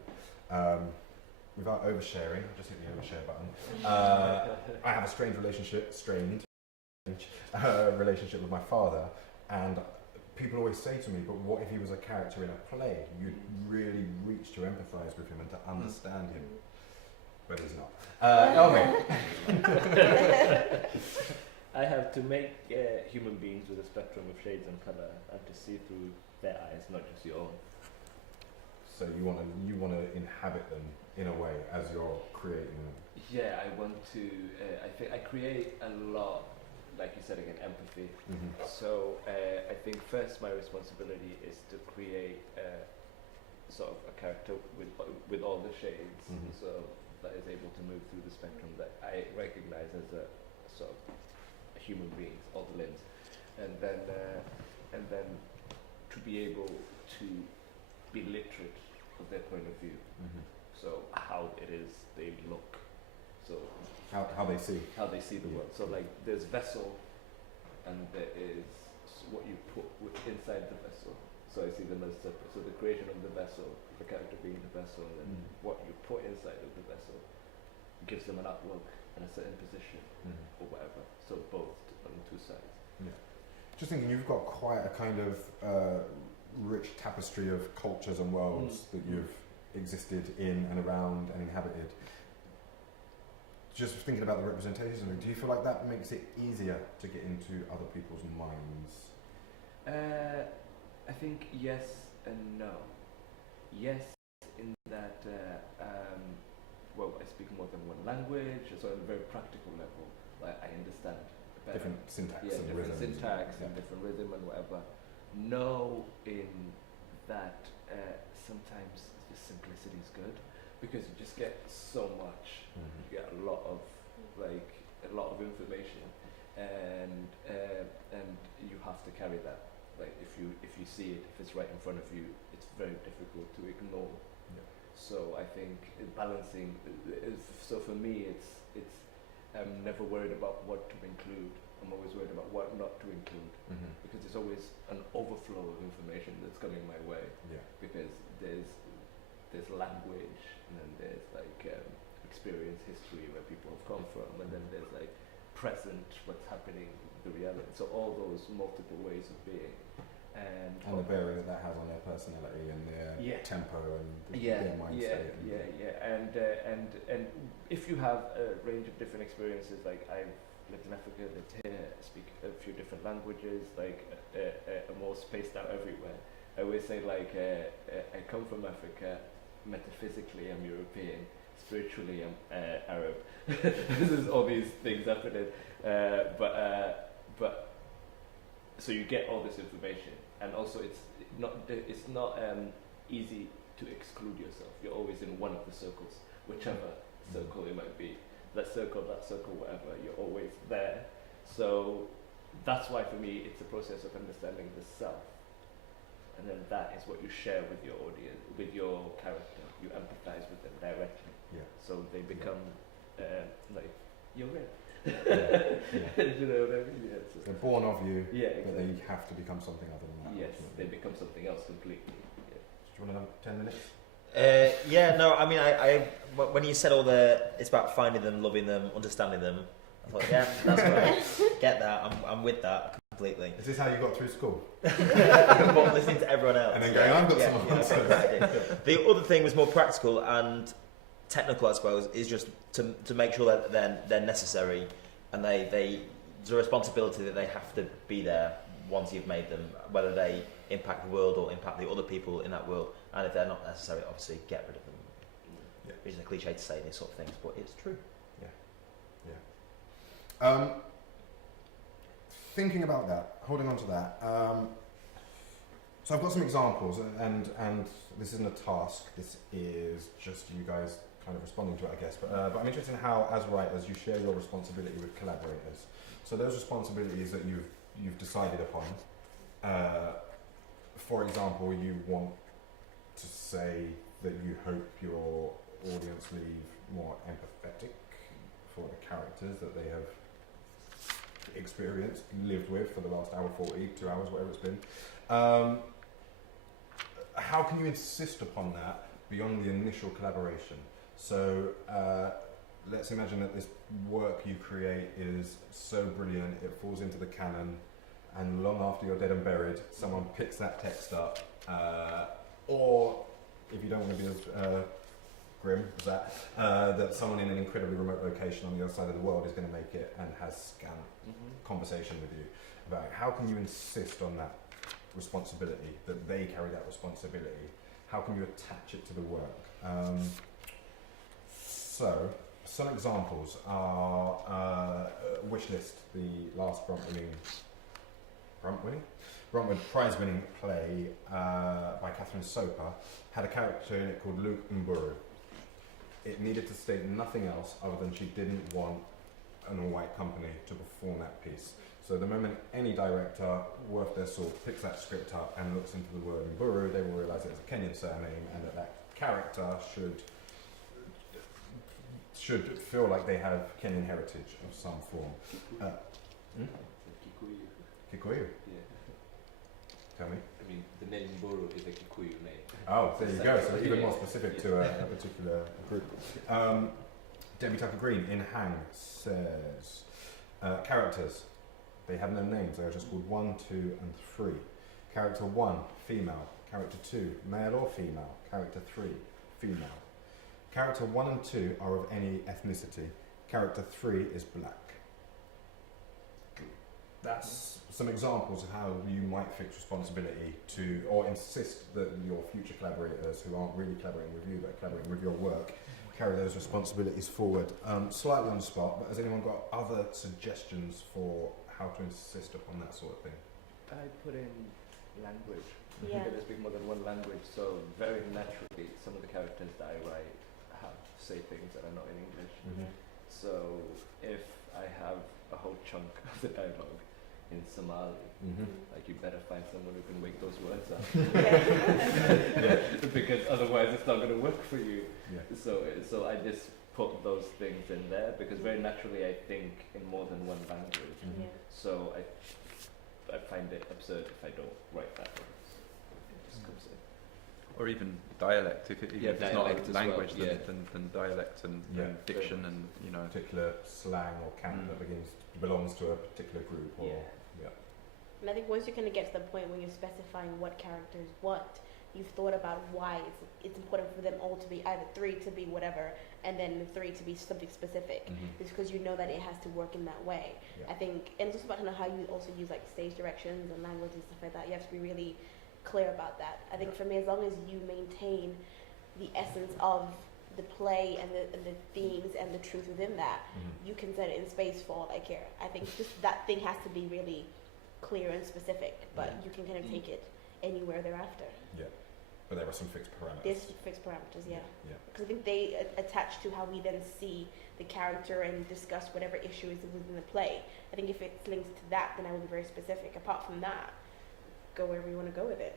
Without oversharing, I'll just hit the overshare button. I have a strained relationship with my father, and people always say to me, but what if he was a character in a play? You'd really reach to empathise with him and to understand him. But he's not. Elmi. I have to make human beings with a spectrum of shades and colour and to see through their eyes, not just your own. So you want to inhabit them in a way as you're creating them. Yeah, I want to. I think I create a lot, like you said again, empathy. Mm-hmm. So I think first my responsibility is to create sort of a character with all the shades, so that is able to move through the spectrum that I recognize as a sort of a human being, all the limbs, and then to be able to be literate of their point of view. So how it is they look, so How they see. how they see the world. So like there's vessel, and there is what you put inside the vessel. So I see them as separate. So the creation of the vessel, the character being the vessel, and then what you put inside of the vessel gives them an outlook and a certain position or whatever. So both on two sides. Just thinking, you've got quite a kind of rich tapestry of cultures and worlds that you've existed in and around and inhabited. just thinking about the representation, do you feel like that makes it easier to get into other people's minds? I think yes and no. Yes, in that, well, I speak more than one language, so on a very practical level, like I understand better. Different syntax Yeah, and different rhythms. syntax Yeah. and different rhythm and whatever. No, in that sometimes the simplicity is good because you just get so much. Mhm. You get a lot of information, and you have to carry that. Like if you see it, if it's right in front of you, it's very difficult to ignore. Yeah. So I think balancing. So for me, it's I'm never worried about what to include. I'm always worried about what not to include Mhm. because there's always an overflow of information that's coming my way. Yeah. Because there's language, and then there's like experience, history, where people have come from, and then there's like present, what's happening, the reality. So all those multiple ways of being, and the bearing that that has on their personality and their Yeah. tempo and yeah, their mind yeah, state. and if you have a range of different experiences, like I've lived in Africa, lived here, speak a few different languages, like I'm all spaced out everywhere. I always say like I come from Africa, metaphysically I'm European, spiritually I'm Arab. This is all these things happening, but so you get all this information, and also it's not easy to exclude yourself. You're always in one of the circles, whichever circle it might be. That circle, whatever, you're always there. So that's why for me it's a process of understanding the self. And then that is what you share with your audience, with your character. You empathize with them directly. Yeah. So they become like, you're real. Yeah. You know what I mean? Yeah, so They're born of you, yeah, but exactly. they have to become something other than that. Yes, ultimately. they become something else completely. Yeah. Do you want another 10 minutes? Yeah, no, I mean, I when you said all it's about finding them, loving them, understanding them, I thought, yeah, that's right. Get that. I'm with that completely. Is this how you got through school? But listening to everyone else. And then going, I've got yeah, some yeah, answers. okay, great idea. The other thing was more practical and technical, I suppose, is just to make sure that they're necessary, and there's a responsibility that they have to be there once you've made them, whether they impact the world or impact the other people in that world. And if they're not necessary, obviously get rid of them. Yeah. It's a cliche to say these sort of things, but it's true. Thinking about that, holding on to that. So I've got some examples, and this isn't a task. This is just you guys kind of responding to it, I guess. But I'm interested in how, as writers, you share your responsibility with collaborators. So those responsibilities that you've decided upon. For example, you want to say that you hope your audience leave more empathetic for the characters that they have experienced, lived with for the last hour 40, 2 hours, whatever it's been. How can you insist upon that beyond the initial collaboration? So let's imagine that this work you create is so brilliant, it falls into the canon, and long after you're dead and buried, someone picks that text up, or if you don't want to be as grim as that someone in an incredibly remote location on the other side of the world is going to make it and has scant conversation with you about it. How can you insist on that responsibility, that they carry that responsibility? How can you attach it to the work? So, some examples are Wishlist, the last Bruntwood Prize-winning play by Catherine Soper, had a character in it called Luke Mburu. It needed to state nothing else other than she didn't want an all-white company to perform that piece. So the moment any director worth their salt picks that script up and looks into the word Mburu, they will realise it's a Kenyan surname and that character should feel like they have Kenyan heritage of some form. Kikuyu. Kikuyu? Yeah. Tell me. I mean, the name Mburu is a Kikuyu name. Oh, there you go. So even more specific to a particular group. Debbie Tucker Green in Hang says, characters, they have no names. They are just called 1, 2, and 3. Character 1, female. Character 2, male or female. Character 3, female. Character 1 and 2 are of any ethnicity. character 3 is black. That's some examples of how you might fix responsibility to, or insist that your future collaborators who aren't really collaborating with you but collaborating with your work carry those responsibilities forward. Slightly on the spot, but has anyone got other suggestions for how to insist upon that sort of thing? I put in language. Yeah. Because I speak more than one language, so very naturally, some of the characters that I write say things that are not in English. So if I have a whole chunk of the dialogue in Somali, like you better find someone who can make those words up. Because otherwise it's not going to work for you. Yeah. So I just put those things in there because very naturally I think in more than one language. Yeah. So I find it absurd if I don't write that. It just comes in. Or even dialect, if it's not dialect a as language, well, then dialect and diction and, you know. Particular slang or cant that belongs to a particular group. Or, And I think once you kind of get to the point where you're specifying what characters what, you've thought about why it's important for them all to be either 3 to be whatever, and then 3 to be something specific. It's because you know that it has to work in that way. Yeah. I think, and it's also about kind of how you also use like stage directions and language and stuff like that. You have to be really clear about that. I think for me, as long as you maintain the essence of the play and the themes and the truth within that, you can set it in space for all I care. I think just that thing has to be really clear and specific, but you can kind of take it anywhere thereafter. Yeah. But there are some fixed parameters. There's fixed parameters, yeah. Yeah. Because I think they attach to how we then see the character and discuss whatever issue is within the play. I think if it's linked to that, then I would be very specific. Apart from that, go wherever you want to go with it.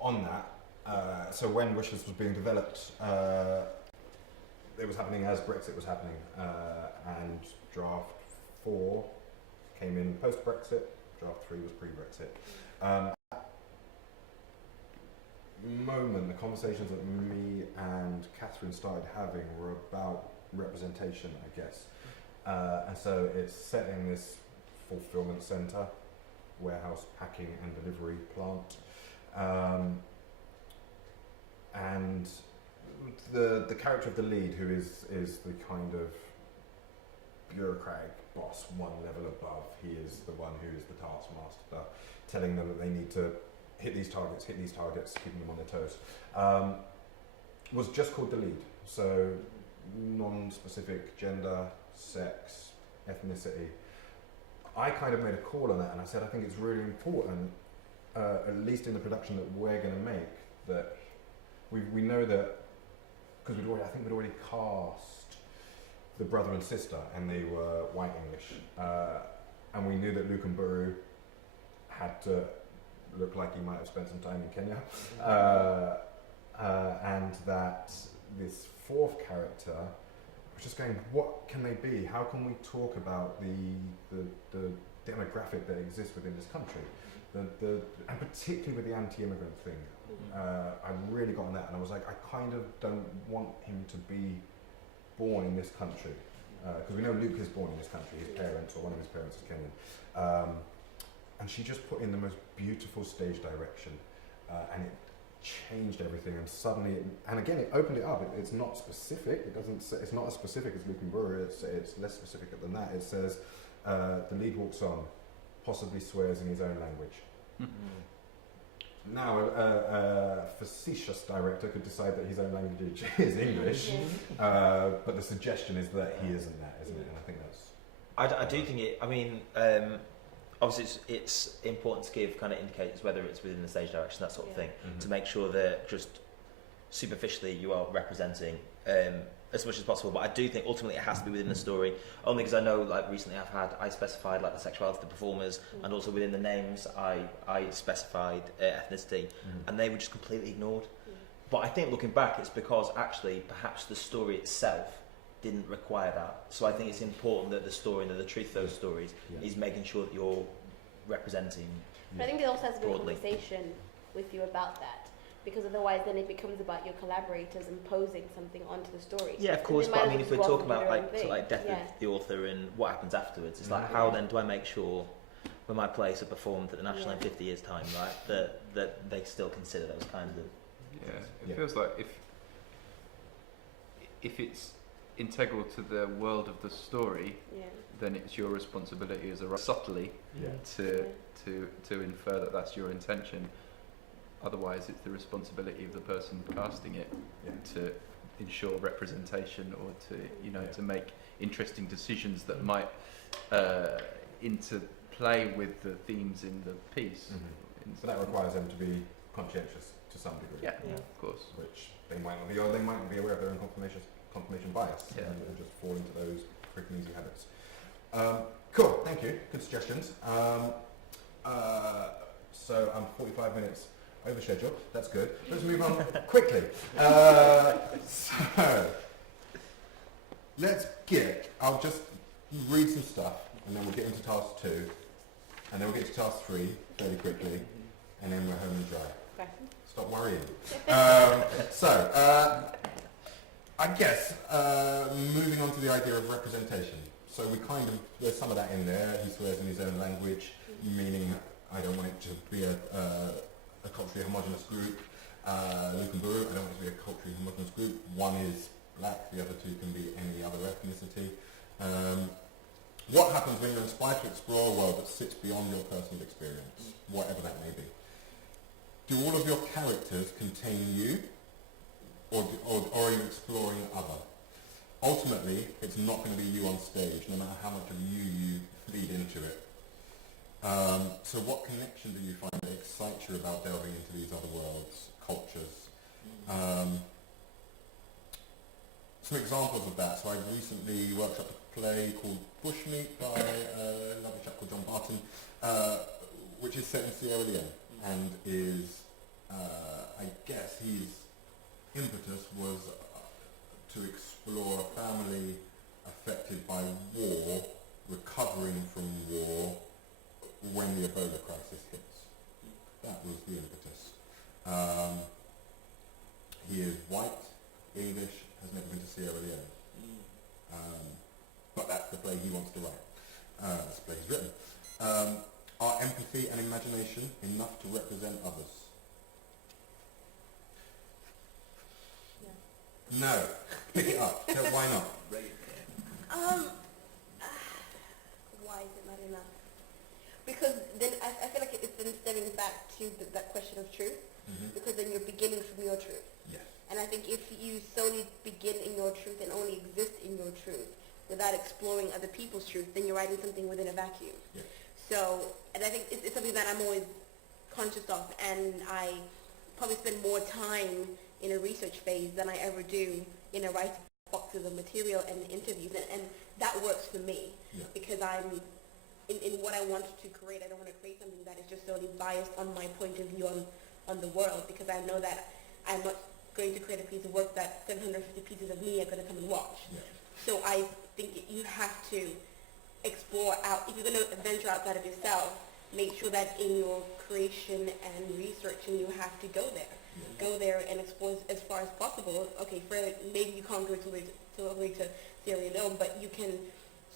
On that, so when Wishes was being developed, it was happening as Brexit was happening, and draft 4 came in post-Brexit, draft 3 was pre-Brexit. Moment, the conversations that me and Catherine started having were about representation, I guess. And so it's setting this fulfillment centre, warehouse, packing and delivery plant. And the character of the lead, who is the kind of bureaucratic boss one level above, he is the one who is the taskmaster, telling them that they need to hit these targets, keeping them on their toes, was just called the lead. So non-specific gender, sex, ethnicity. I kind of made a call on that, and I said I think it's really important, at least in the production that we're going to make, that we know that, because I think we'd already cast the brother and sister, and they were white English, and we knew that Luke and Buru had to look like he might have spent some time in Kenya, and that this 4th character was just going, what can they be? How can we talk about the demographic that exists within this country? And particularly with the anti-immigrant thing, I really got on that, and I was like, I kind of don't want him to be born in this country, because we know Luke is born in this country, his parents, or one of his parents is Kenyan. And she just put in the most beautiful stage direction, and it changed everything. And suddenly, and again, it opened it up. It's not specific. It doesn't. It's not as specific as Luke and Brewer. It's less specific than that. It says the lead walks on, possibly swears in his own language. Now, a facetious director could decide that his own language is English, but the suggestion is that he isn't that, isn't it? And I think that's. I do think it. I mean, obviously, it's important to give kind of indicators whether it's within the stage direction, that sort of thing, to make sure that just superficially you are representing as much as possible. But I do think ultimately it has to be within the story, only because I know, like recently I specified like the sexuality of the performers, and also within the names I specified ethnicity, and they were just completely ignored. But I think looking back, it's because actually perhaps the story itself didn't require that. So I think it's important that the story and that the truth of those stories is making sure that you're representing. But I think it also has to be a broadly. conversation with you about that, because otherwise then it becomes about your collaborators imposing something onto the story. Yeah, of And course, they but might I mean, as if we're well talking go off and about do like their sort own of like death thing. of the author and what happens afterwards, it's like how then do I make sure when my plays are performed at the National in 50 years' time, right, that they still consider those kinds of. Yeah, it feels like if it's integral to the world of the story, Yeah. then it's your responsibility as a writer subtly Yeah. to infer that that's your intention. Otherwise, it's the responsibility of the person casting it Yeah. to ensure representation, or to Yeah. to make interesting decisions that might interplay with the themes in the piece. So that requires them to be conscientious to some degree. Yeah, Yeah. of course. Which they might not be, or they might not be aware of their own confirmation bias, Yeah. and just fall into those freaking easy habits. Cool, thank you. Good suggestions. So I'm 45 minutes over schedule. That's good. Let's move on quickly. So I'll just read some stuff, and then we'll get into task 2, and then we'll get to task 3 fairly quickly, and then we're home and dry. Okay. Stop worrying. I guess moving on to the idea of representation. So there's some of that in there. He swears in his own language, meaning I don't want it to be a culturally homogenous group. Luke and Buru, I don't want it to be a culturally homogenous group. One is black, the other two can be any other ethnicity. What happens when you're inspired to explore a world that sits beyond your personal experience, whatever that may be? Do all of your characters contain you, or are you exploring other? Ultimately, it's not going to be you on stage, no matter how much of you feed into it. So what connection do you find that excites you about delving into these other worlds, cultures? Some examples of that. So I recently workshopped a play called Bushmeat by a lovely chap called John Barton, which is set in Sierra Leone, and is, I guess his impetus was to explore a family affected by war, recovering from war when the Ebola crisis hits. That was the impetus. He is white, English, has never been to Sierra Leone. But that's the play he wants to write. This play he's written. Are empathy and imagination enough to represent others? No. Pick it up. So why not? Why is it not enough? Because then I feel like it's then stemming back to that question of truth, because then you're beginning from your truth. Yes. And I think if you solely begin in your truth and only exist in your truth without exploring other people's truth, then you're writing something within a vacuum. Yeah. So, and I think it's something that I'm always conscious of, and I probably spend more time in a research phase than I ever do in a writing boxes of material and interviews, and that works for me, because I'm in what I want to create. I don't want to create something that is just solely biased on my point of view on the world, because I know that I'm not going to create a piece of work that 750 pieces of me are going to come and watch. Yeah. So I think you have to explore out. If you're going to venture outside of yourself, make sure that in your creation and researching you have to go there. Go there and explore as far as possible. Okay, maybe you can't go to Sierra Leone, but you can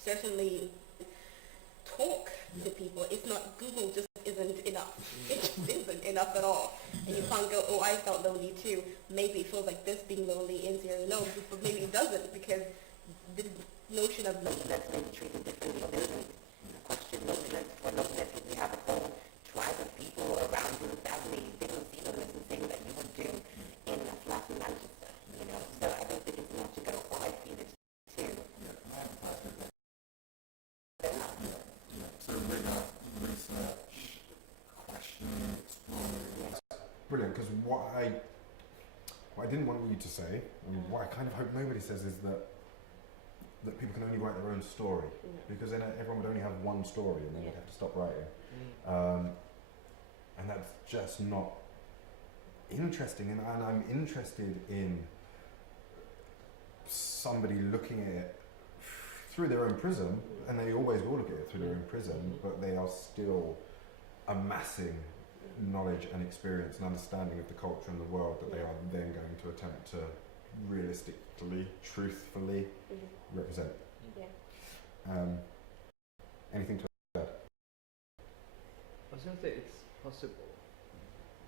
certainly talk to people. It's not, Google just isn't enough. It just isn't enough at all. And you can't go, oh, I felt lonely too. Maybe it feels like this being lonely in Sierra Leone, but maybe it doesn't, because the notion of loneliness may be treated differently. There isn't a question loneliness or loneliness if you have a whole tribe of people around you, family. They don't see loneliness the same that you would do in a flat in Manchester, So I don't think it's enough to go, oh, I feel it too. So rigor, research, questioning, exploring. Brilliant, because what I didn't want you to say, and what I kind of hope nobody says, is that people can only write their own story, because then everyone would only have one story, and then they'd have to stop writing. And that's just not interesting, and I'm interested in somebody looking at it through their own prism, and they always will look at it through their own prism, but they are still amassing knowledge and experience and understanding of the culture and the world that they are then going to attempt to realistically, truthfully represent. Anything to add? I was going to say it's possible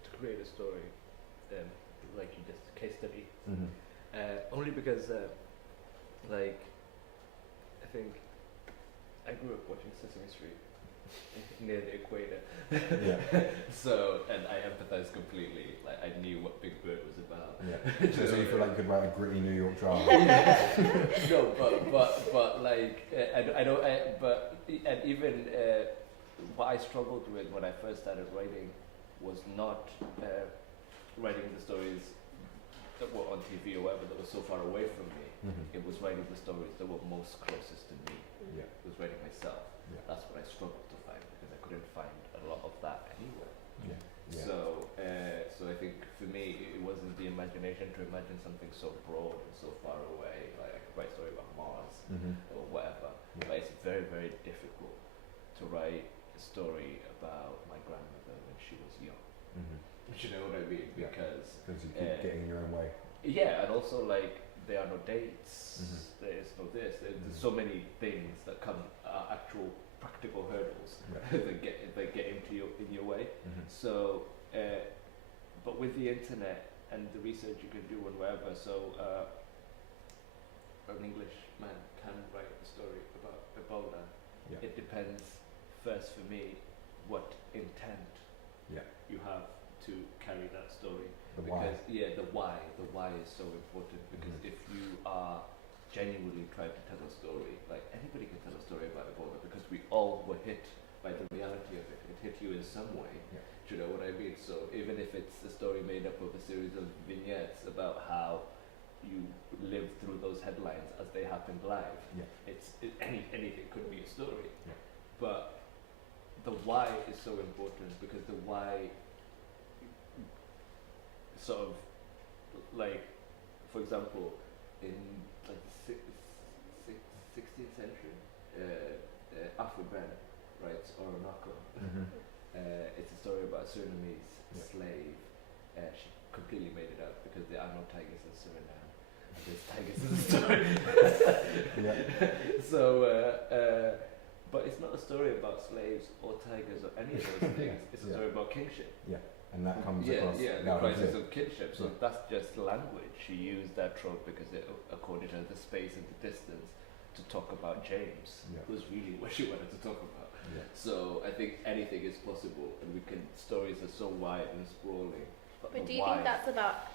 to create a story, like you just case study, only because like, I think I grew up watching Sesame Street near the equator. Yeah. So, and I empathize completely. Like, I knew what Big Bird was about. Yeah. So you feel like you could write a gritty New York drama. No, but like, and even what I struggled with when I first started writing was not writing the stories that were on TV or whatever that were so far away from me. Mm-hmm. It was writing the stories that were most closest to me. Yeah. It was writing myself. Yeah. That's what I struggled to find because I couldn't find a lot of that anywhere. Yeah. Yeah. So I think for me it wasn't the imagination to imagine something so broad and so far away. Like I could write a story about Mars Mm-hmm. or whatever, Yeah. but it's very, very difficult to write a story about my grandmother when she was young. Mm-hmm. Do you know what I mean? Yeah. Because Because you keep getting in your own way. yeah, and also like there are no dates. Mhm. There is no this. There's Mhm. so many things that come actual practical hurdles Yeah. that get into in your way. Mm-hmm. So, but with the internet and the research you can do and wherever, so an English man can write a story about Ebola. Yeah. It depends first for me what intent Yeah. you have to carry that story. The why. Because the why is so important because Mhm. if you are genuinely trying to tell a story, like anybody can tell a story about Ebola because we all were hit by the reality of it. It hit you in some way. Yeah. Do you know what I mean? So even if it's a story made up of a series of vignettes about how you lived through those headlines as they happened live, Yeah. anything could be a story. Yeah. But the why is so important because the why sort of like, for example, in like the 16th century, Afro-Ben writes Orinoco. Mm-hmm. It's a story about a Surinamese Yeah. slave. She completely made it up because there are no tigers in Suriname. And there's tigers in the story. Yeah. So, but it's not a story about slaves or tigers or any of those things. It's a Yeah. story about kingship. And that comes Yeah, across. yeah, the loud and crisis clear. of kinship. So Yeah. that's just language. She used that trope because it accorded her the space and the distance to talk about James, Yeah. who's really what she wanted to talk about. Yeah. So I think anything is possible, and we can. Stories are so wide and sprawling. But the do you why- think that's about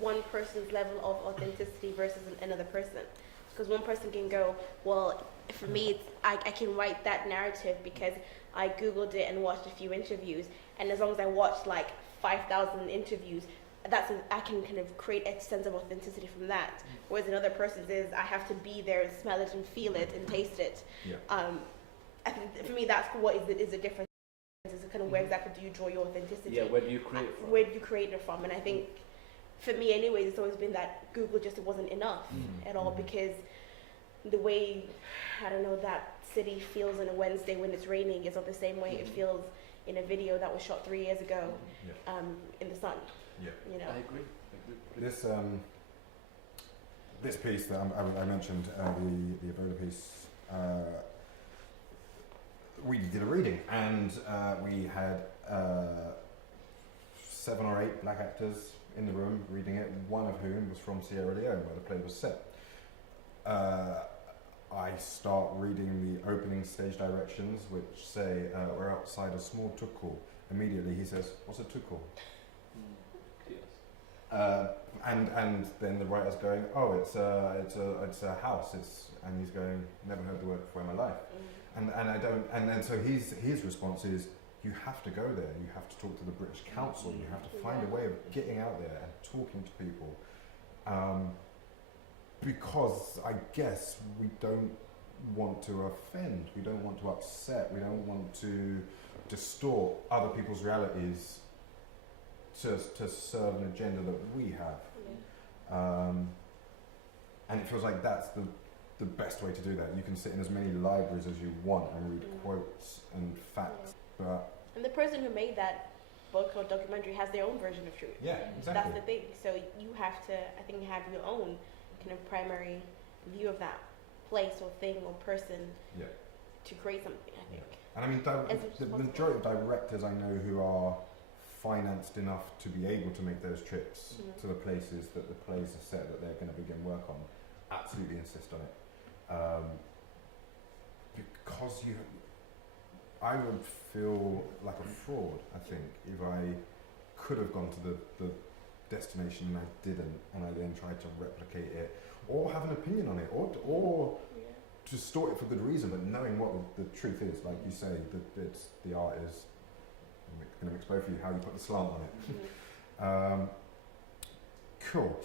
one person's level of authenticity versus another person? Because one person can go, well, for me, it's, I can write that narrative because I Googled it and watched a few interviews, and as long as I watched like 5,000 interviews, I can kind of create a sense of authenticity from that. Whereas another person's is, I have to be there and smell it and feel it and taste it. Yeah. I think for me, that's what is the difference. Is kind of where exactly do you draw your authenticity? Yeah, where do you create from? Where do you create it from? And I think, for me anyways, it's always been that Google just wasn't enough Mhm. at all Mhm. because the way, I don't know, that city feels on a Wednesday when it's raining is not the same way it Mhm. feels in a video that was shot 3 years ago Yeah. in the sun. Yeah. You know. I agree. This this piece that I mentioned, the Ebola piece, we did a reading and we had 7 or 8 black actors in the room reading it, one of whom was from Sierra Leone where the play was set. I start reading the opening stage directions which say we're outside a small tukul. Immediately he says, "What's a tukul?" Yes. And then the writer's going, "Oh, it's a house." And he's going, "Never heard the word before in my life." And I don't. And then so his response is, "You have to go there. You have to talk to the British Council. You have to find a way of getting out there and talking to people." Because I guess we don't want to offend. We don't want to upset. We don't want to distort other people's realities to serve an agenda that we have. And it feels like that's the best way to do that. You can sit in as many libraries as you want and read quotes and facts, but And the person who made that book or documentary has their own version of truth. yeah, exactly. That's the thing. So you have to, I think, have your own kind of primary view of that place or thing or person Yeah. to create something, I think. And I mean, As much as the possible. majority of directors I know who are financed enough to be able to make those trips Mhm. to the places that the plays are set that they're going to begin work on absolutely insist on it. Because I would feel like a fraud, I think, if I could have gone to the destination and I didn't, and I then tried to replicate it, or have an opinion on it, or distort it for good reason, but knowing what the truth is, like you say, the art is going to explain for you how you put the slant on it. Cool.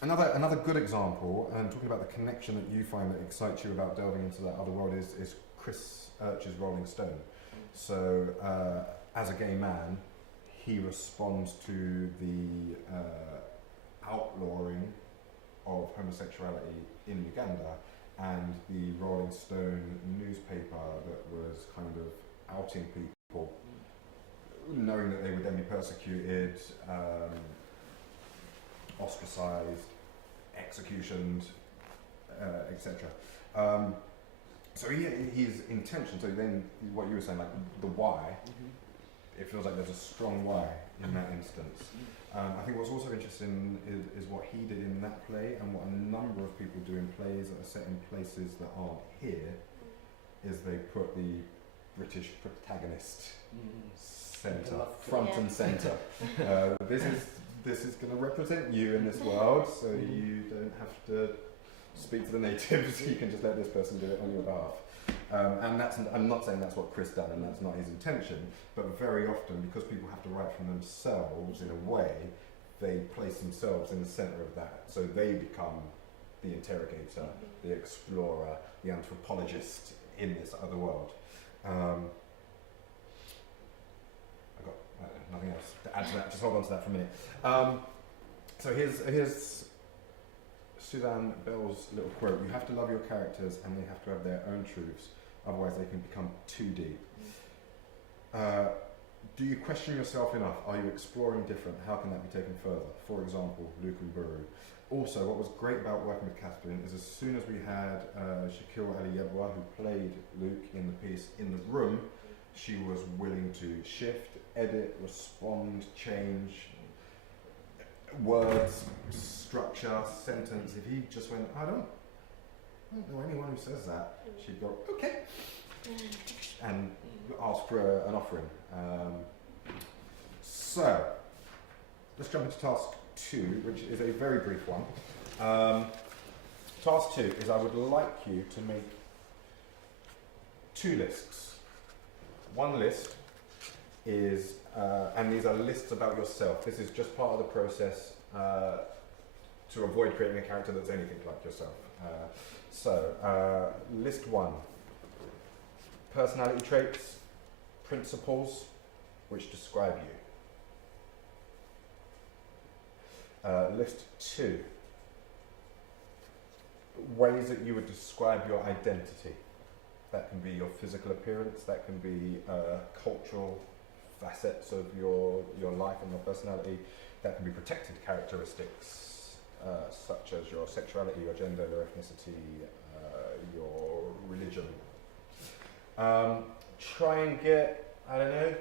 Another good example, and talking about the connection that you find that excites you about delving into that other world, is Chris Urch's Rolling Stone. So, as a gay man, he responds to the outlawing of homosexuality in Uganda, and the Rolling Stone newspaper that was kind of outing people, knowing that they would then be persecuted, ostracised, executioned, etc. So his intention, so then what you were saying, like the why, it feels like there's a strong why in that instance. I think what's also interesting is what he did in that play, and what a number of people do in plays that are set in places that aren't here, is they put the British protagonist front and centre. This is going to represent you in this world, so you don't have to speak to the natives. You can just let this person do it on your behalf. And I'm not saying that's what Chris done, and that's not his intention, but very often, because people have to write from themselves in a way, they place themselves in the centre of that. So they become the interrogator, the explorer, the anthropologist in this other world. I've got nothing else to add to that, just hold on to that for a minute. So here's Suzanne Bell's little quote: "You have to love your characters and they have to have their own truths, otherwise they can become too deep." Do you question yourself enough? Are you exploring different? How can that be taken further? For example, Luke and Buru. Also, what was great about working with Catherine is as soon as we had Shakil Aliyebwa, who played Luke in the piece, in the room, she was willing to shift, edit, respond, change words, structure, sentence. If he just went, I don't know anyone who says that, she'd go, okay, and ask for an offering. So, let's jump into task 2, which is a very brief one. Task 2 is I would like you to make 2 lists. One list is, and these are lists about yourself. This is just part of the process to avoid creating a character that's anything like yourself. So, list 1, personality traits, principles which describe you. List 2, ways that you would describe your identity. That can be your physical appearance, that can be cultural facets of your life and your personality, that can be protected characteristics such as your sexuality, your gender, your ethnicity, your religion. Try and get, I don't know,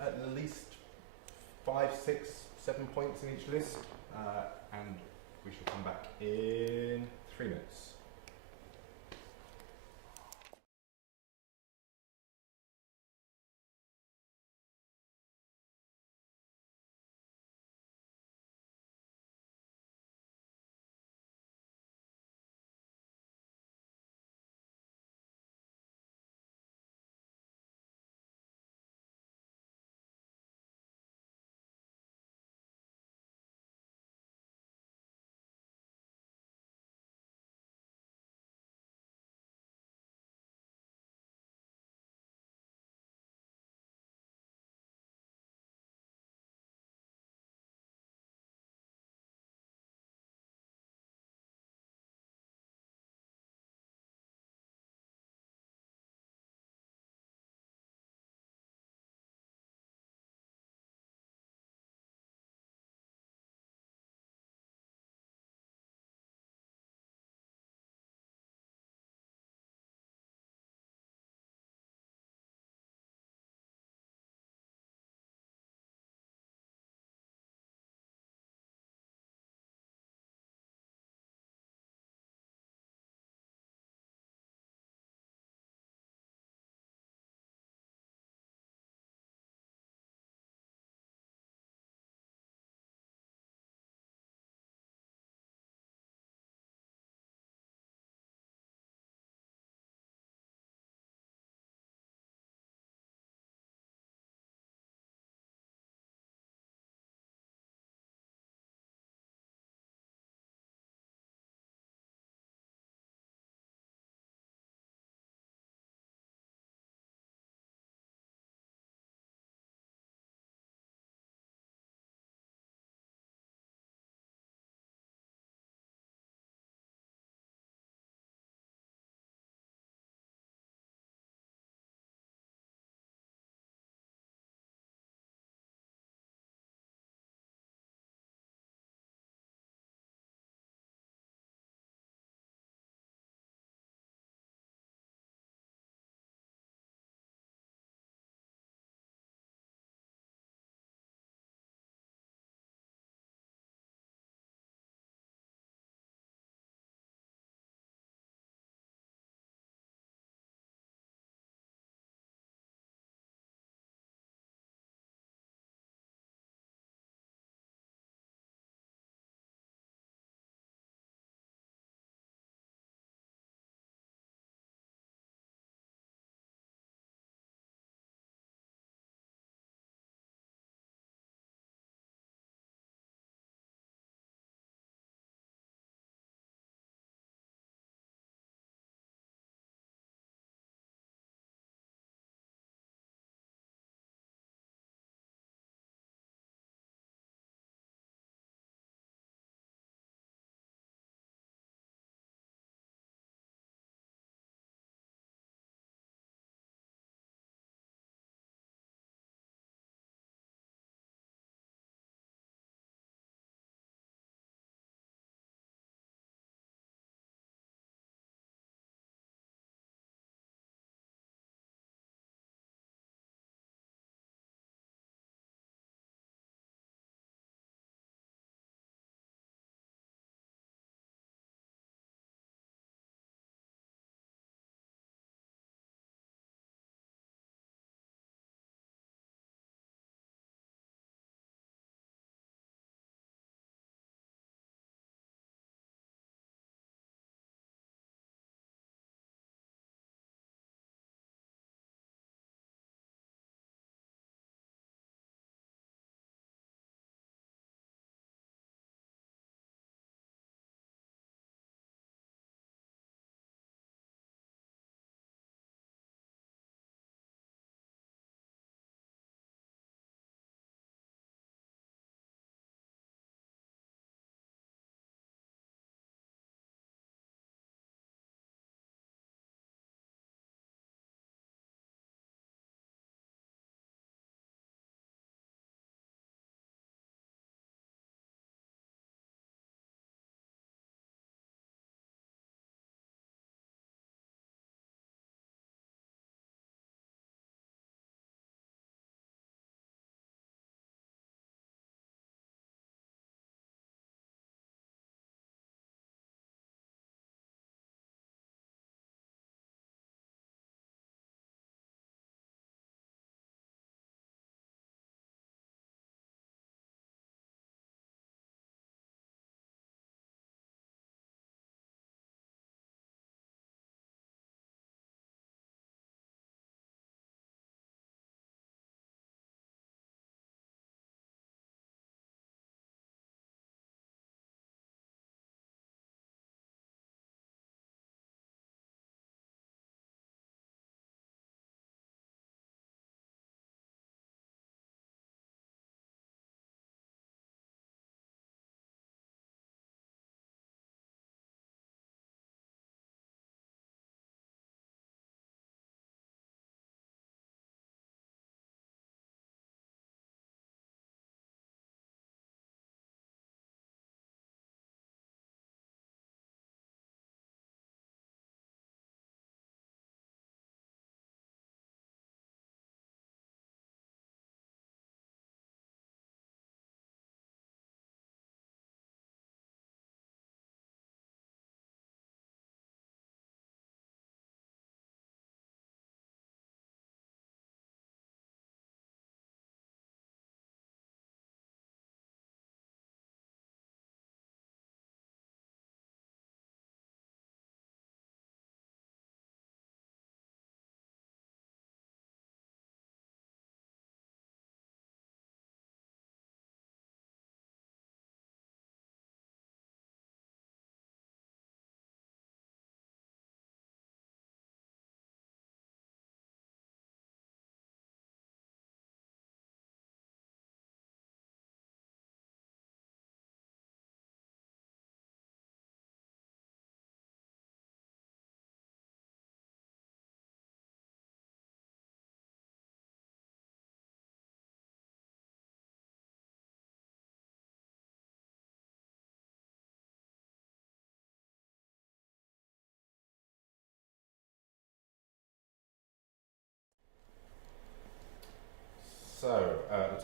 at least 5, 6, 7 points in each list, and we shall come back in 3 minutes.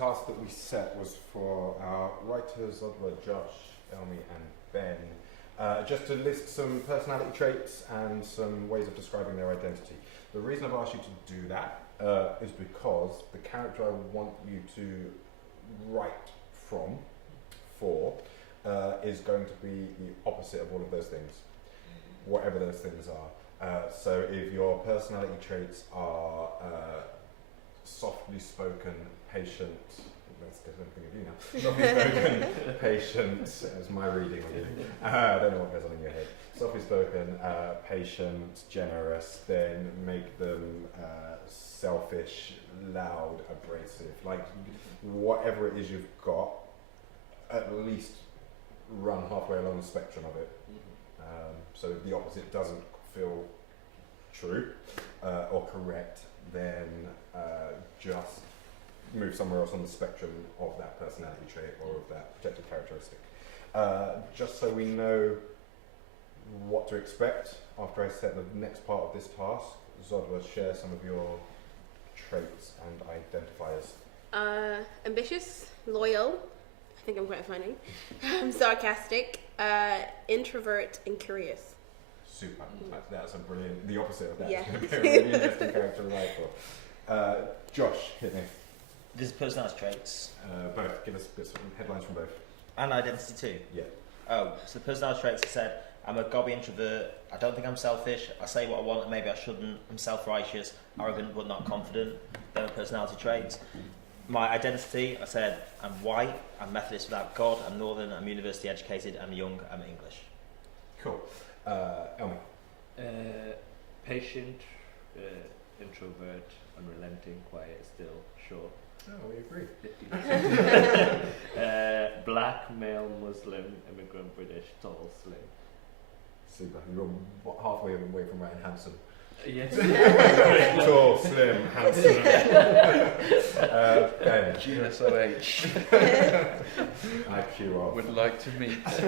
task that we set was for our writers, Zodwa, Josh, Elmi, and Ben, just to list some personality traits and some ways of describing their identity. The reason I've asked you to do that is because the character I want you to write for is going to be the opposite of all of those things, whatever those things are. So if your personality traits are softly spoken, patient, that's different thing of you now. Softly spoken, patient, as my reading on you. I don't know what goes on in your head. Softly spoken, patient, generous, then make them selfish, loud, abrasive. Like whatever it is you've got, at least run halfway along the spectrum of it. So if the opposite doesn't feel true or correct, then just move somewhere else on the spectrum of that personality trait or of that protected characteristic. Just so we know what to expect after I set the next part of this task, Zodwa, share some of your traits and identifiers. Ambitious, loyal, I think I'm quite funny, sarcastic, introvert, and curious. Super. That's a brilliant, the opposite of that. Yeah. It's going to be a really interesting character to write for. Josh, hit me. This is personality traits Both. Give us some headlines from both. and identity too. Yeah. Oh, so the personality traits I said, I'm a gobby introvert, I don't think I'm selfish, I say what I want and maybe I shouldn't, I'm self-righteous, arrogant but not confident. They're my personality traits. My identity, I said, I'm white, I'm Methodist without God, I'm northern, I'm university educated, I'm young, I'm English. Cool. Elmi. Patient, introvert, unrelenting, quiet, still, short. Oh, we agree. Black, male, Muslim, immigrant, British, tall, slim. Super. You're halfway away from writing handsome. Yes. Tall, slim, handsome. Ben. GSOH IQ off. would like to meet. Who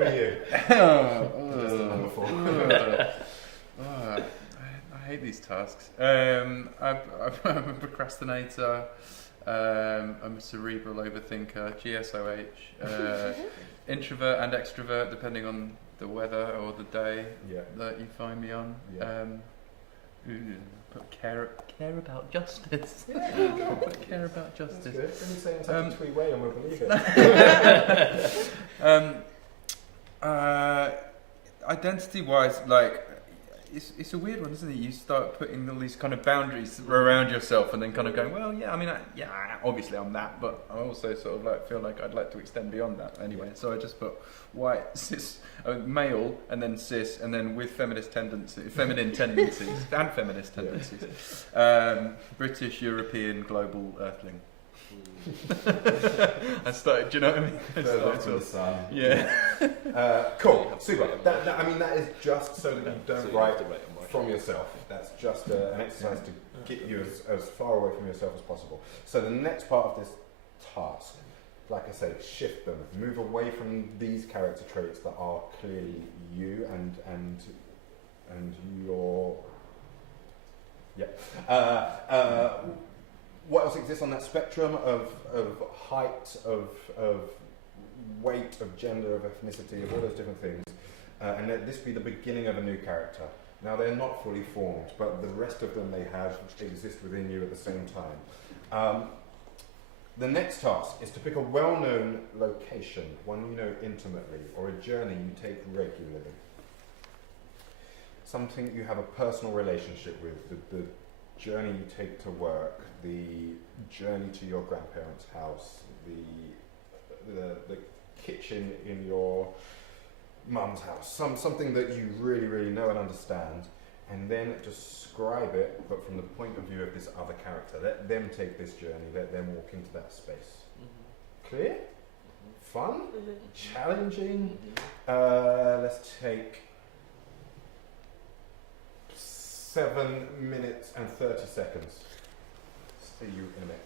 are you? Just a number 4. I hate these tasks. I'm a procrastinator. I'm a cerebral overthinker. GSOH. Introvert and extrovert, depending on the weather or the day Yeah. that you find me on. Yeah. Put care about justice. Put care about That's justice. good. Let me say it in such a twee way and we'll believe it. Identity-wise, like, it's a weird one, isn't it? You start putting all these kind of boundaries around yourself, and then kind of going, well, yeah, I mean, obviously I'm that, but I also sort of like feel like I'd like to extend beyond that anyway. So I just put white, cis, male, and then cis, and then with feminine tendencies, and feminist tendencies. British, European, global, Earthling. I started. Do you know what I mean? Further off from the sun. Yeah. Cool. Super. I mean, that is just so that you don't So you write have to write a mark. from yourself. That's just an exercise to get you as far away from yourself as possible. So the next part of this task, like I say, shift them, move away from these character traits that are clearly you and your. Yeah. What else exists on that spectrum of height, of weight, of gender, of ethnicity, of all those different things, and let this be the beginning of a new character. Now they're not fully formed, but the rest of them they have exist within you at the same time. The next task is to pick a well-known location, one you know intimately, or a journey you take regularly. Something you have a personal relationship with, the journey you take to work, the journey to your grandparents' house, the kitchen in your mum's house, something that you really, really know and understand, and then describe it, but from the point of view of this other character. Let them take this journey, let them walk into that space. Clear? Fun? Challenging? Let's take 7 minutes and 30 seconds. See you in a minute.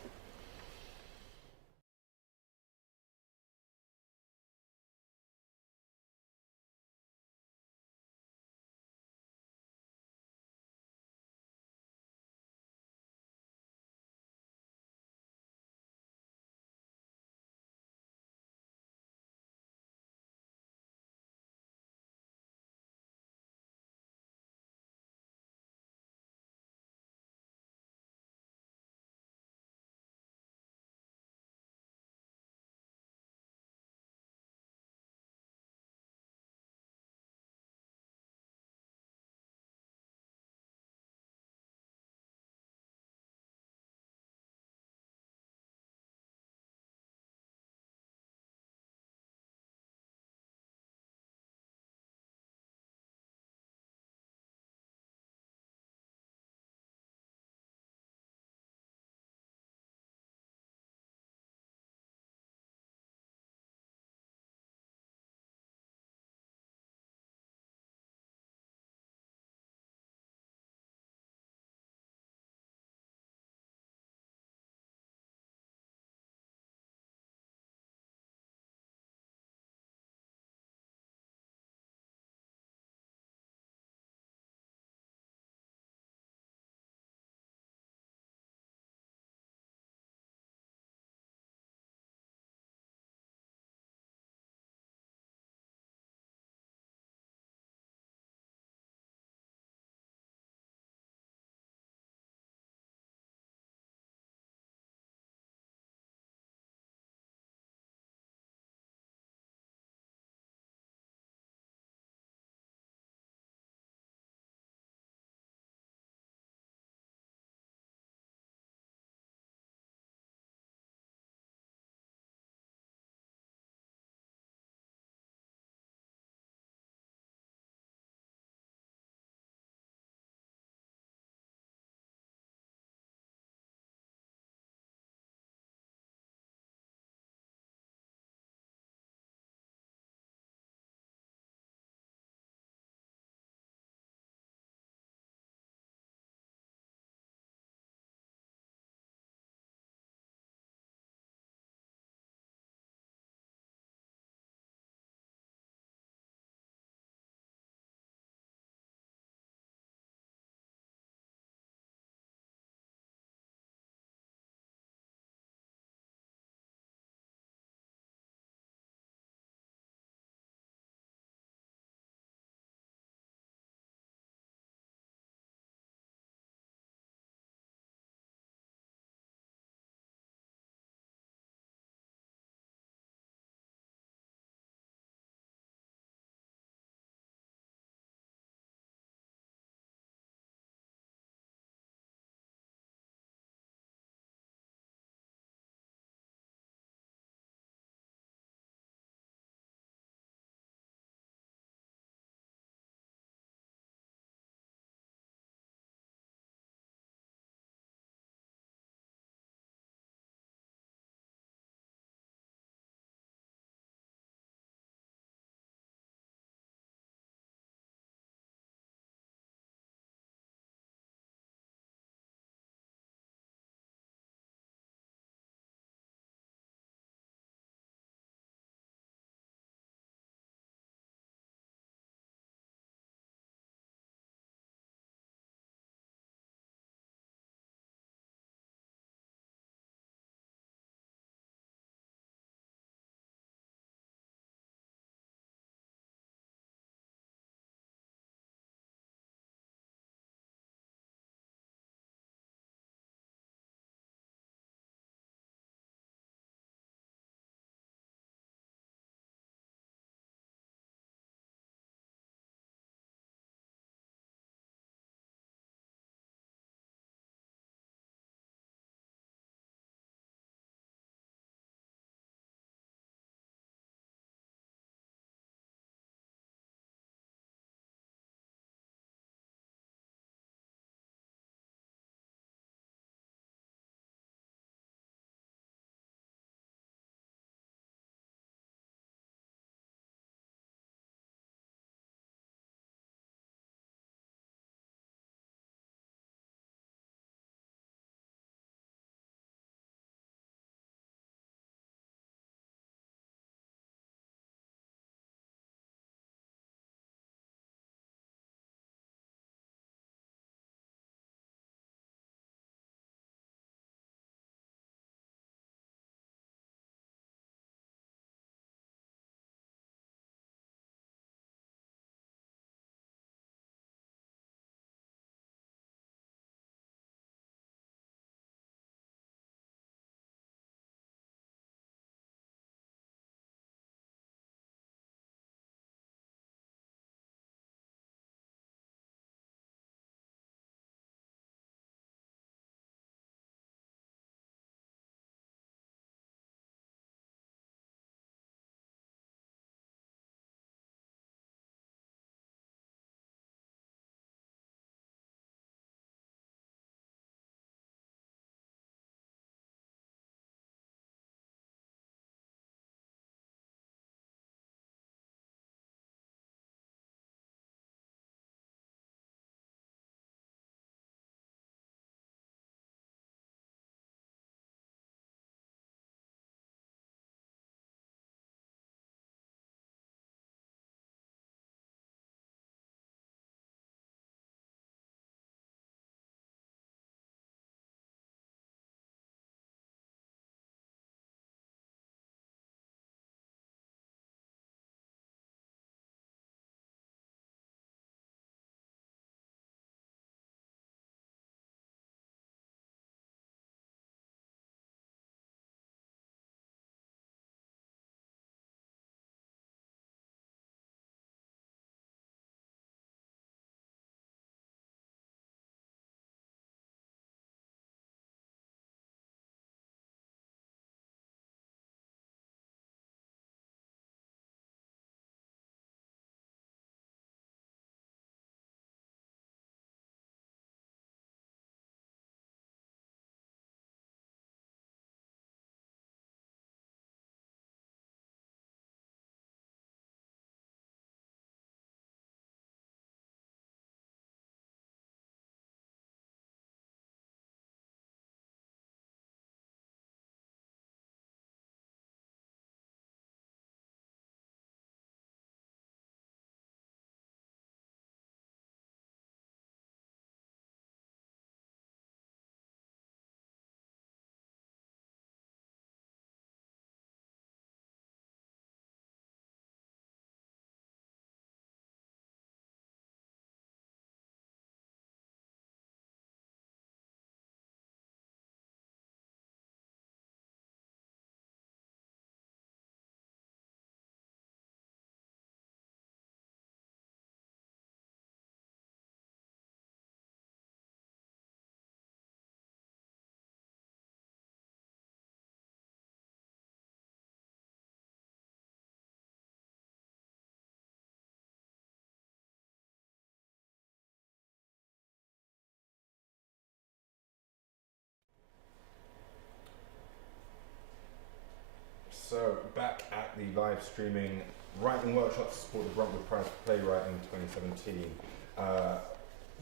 live streaming writing workshops to support the Bruntwood Prize for Playwriting 2017.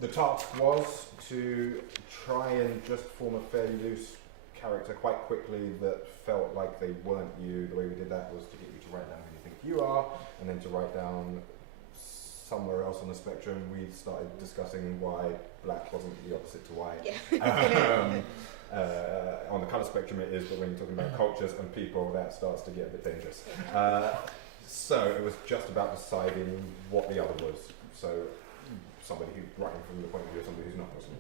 The task was to try and just form a fairly loose character quite quickly that felt like they weren't you. The way we did that was to get you to write down who you think you are, and then to write down somewhere else on the spectrum. We started discussing why black wasn't the opposite to white. Yeah. On the colour spectrum it is, but when you're talking about cultures and people, that starts to get a bit dangerous. So it was just about deciding what the other was. So somebody who's writing from the point of view of somebody who's not Muslim,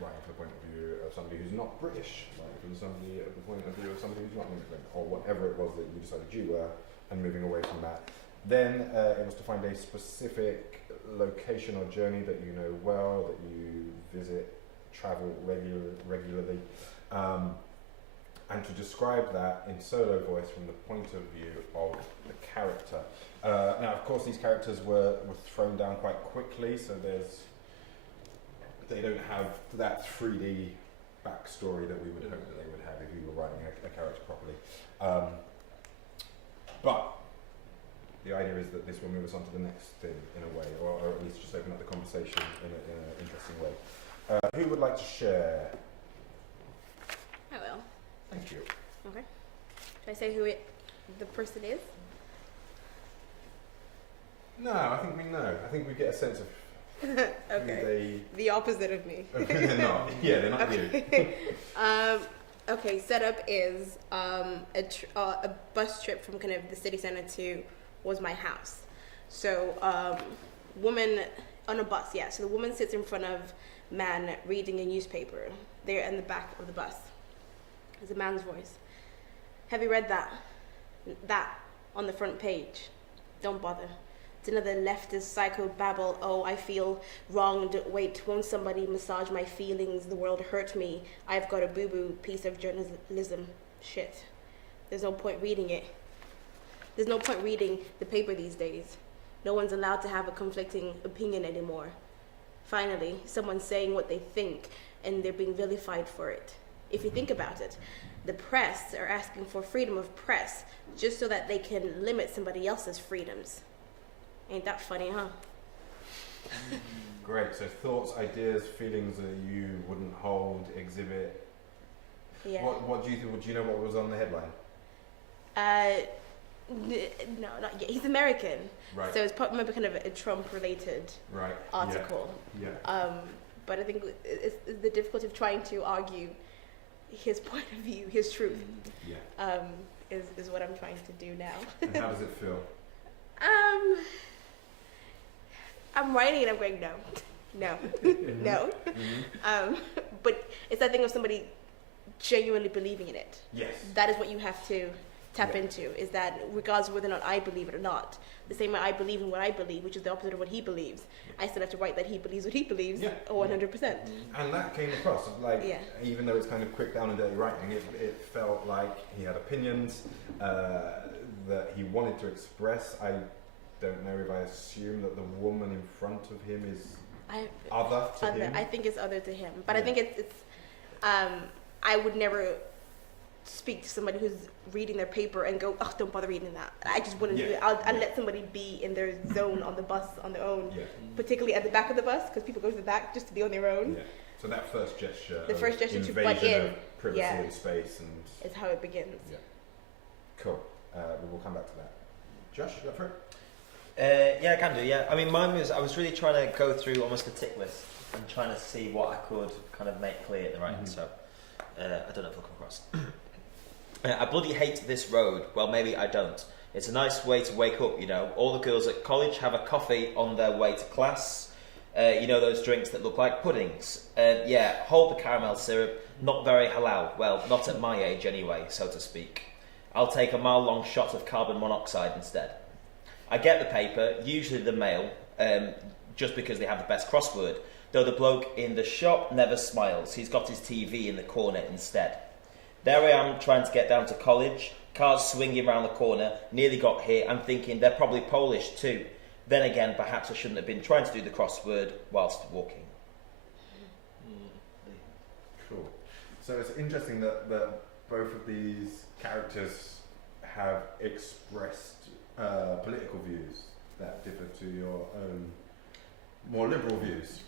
writing from the point of view of somebody who's not British, writing from somebody at the point of view of somebody who's not immigrant, or whatever it was that you decided you were, and moving away from that. Then it was to find a specific location or journey that you know well, that you visit, travel regularly, and to describe that in solo voice from the point of view of the character. Now, of course, these characters were thrown down quite quickly, so they don't have that 3D backstory that we would hope that they would have if you were writing a character properly. But the idea is that this will move us on to the next thing in a way, or at least just open up the conversation in an interesting way. Who would like to share? I will. Thank you. Okay. Should I say who the person is? No, I think we know. I think we get a sense of Okay. The opposite of me. who they're not. Yeah, they're not you. Okay, setup is a bus trip from kind of the city center to was my house. So woman on a bus, yeah. So the woman sits in front of man reading a newspaper. They're in the back of the bus. There's a man's voice. Have you read that? That on the front page. Don't bother. It's another leftist psychobabble. Oh, I feel wronged. Wait, won't somebody massage my feelings? The world hurt me. I've got a boo-boo piece of journalism. Shit. There's no point reading it. There's no point reading the paper these days. No one's allowed to have a conflicting opinion anymore. Finally, someone's saying what they think, and they're being vilified for it. If you think about it, the press are asking for freedom of press just so that they can limit somebody else's freedoms. Ain't that funny, huh? Great. So thoughts, ideas, feelings that you wouldn't hold, exhibit. Yeah. What do you think? Do you know what was on the headline? No, not yet. He's American, Right. so it's probably kind of a Trump-related Right. article. Yeah. But I think it's the difficulty of trying to argue his point of view, his truth, Yeah. is what I'm trying to do now. And how does it feel? I'm writing and I'm going, no, no. Mm-hmm. But it's that thing of somebody genuinely believing in it. Yes. That is what you have to tap Yeah. into, is that regardless of whether or not I believe it or not, the same way I believe in what I believe, which is the opposite of what he believes, I still have to write that he believes what he believes, Yeah. 100%. And that came across, like, Yeah. even though it's kind of quick down and dirty writing, it felt like he had opinions that he wanted to express. I don't know if I assume that the woman in front of him is other to him. I think it's other to him, but I Yeah. think it's I would never speak to somebody who's reading their paper and go, oh, don't bother reading that. I just wouldn't do Yeah. it. I'll let somebody be in their zone on the bus on their own, Yeah. particularly at the back of the bus, because people go to the back just to be on their own. Yeah. So that first gesture, The of first gesture to invasion butt in, of privacy yeah. and space, and Is how it begins. yeah, cool. We will come back to that. Josh, you got for it? Yeah, I can do. Yeah, I mean, mine was I was really trying to go through almost a tick list and trying to see what I could kind of make clear in the writing. So I don't know if it'll come across. I bloody hate this road. Well, maybe I don't. It's a nice way to wake up, you know. All the girls at college have a coffee on their way to class. You know, those drinks that look like puddings. Yeah, hold the caramel syrup. Not very halal. Well, not at my age anyway, so to speak. I'll take a mile-long shot of carbon monoxide instead. I get the paper, usually the Mail, just because they have the best crossword, though the bloke in the shop never smiles. He's got his TV in the corner instead. There I am trying to get down to college, cars swinging around the corner, nearly got here. I'm thinking they're probably Polish too. Then again, perhaps I shouldn't have been trying to do the crossword whilst walking. Cool. So it's interesting that both of these characters have expressed political views that differ to your own more liberal views.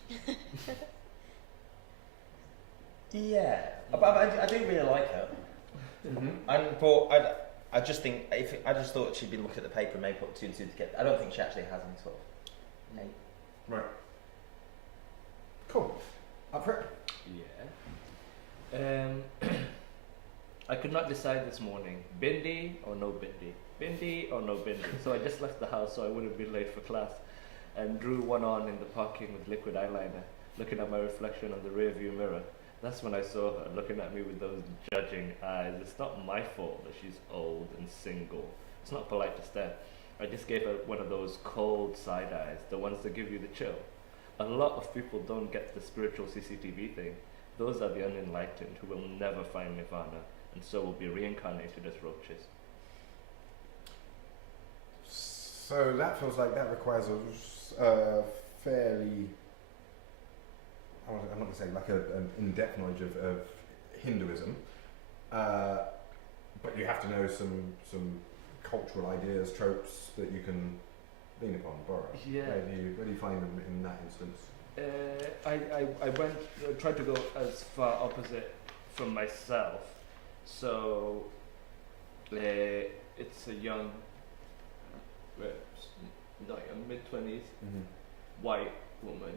Yeah, but I do really like her. Mm-hmm. I just think I just thought she'd been looking at the paper and maybe put two and two together. I don't think she actually has any sort of name. Right. Cool. Up for it. Yeah. I could not decide this morning, bindi or no bindi, bindi or no bindi. So I just left the house so I wouldn't be late for class, and drew one on in the parking with liquid eyeliner, looking at my reflection on the rear view mirror. That's when I saw her looking at me with those judging eyes. It's not my fault that she's old and single. It's not polite to stare. I just gave her one of those cold side eyes, the ones that give you the chill. A lot of people don't get the spiritual CCTV thing. Those are the unenlightened who will never find nirvana, and so will be reincarnated as roaches. So that feels like that requires a fairly, I'm not going to say like an in-depth knowledge of Hinduism, but you have to know some cultural ideas, tropes that you can lean upon, borrow. Yeah. Where do you find them in that instance? I tried to go as far opposite from myself. So it's a young, not young, mid-20s, white woman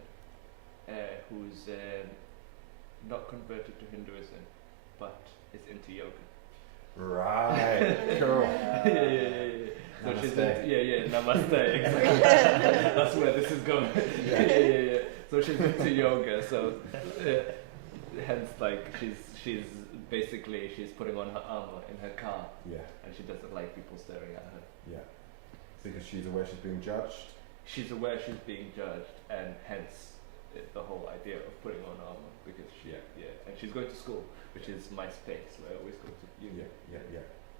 who's not converted to Hinduism, but is into yoga. Right. Cool. Yeah. So she's Namaste. into, namaste. Exactly. That's where this is going. Yeah. So she's into yoga. So hence, like, she's basically she's putting on her armor in her car, Yeah. and she doesn't like people staring at her. Yeah. Because she's aware she's being judged. She's aware she's being judged, and hence the whole idea of putting on armor, because and she's going to school, which is my space where I always go to uni. Yeah.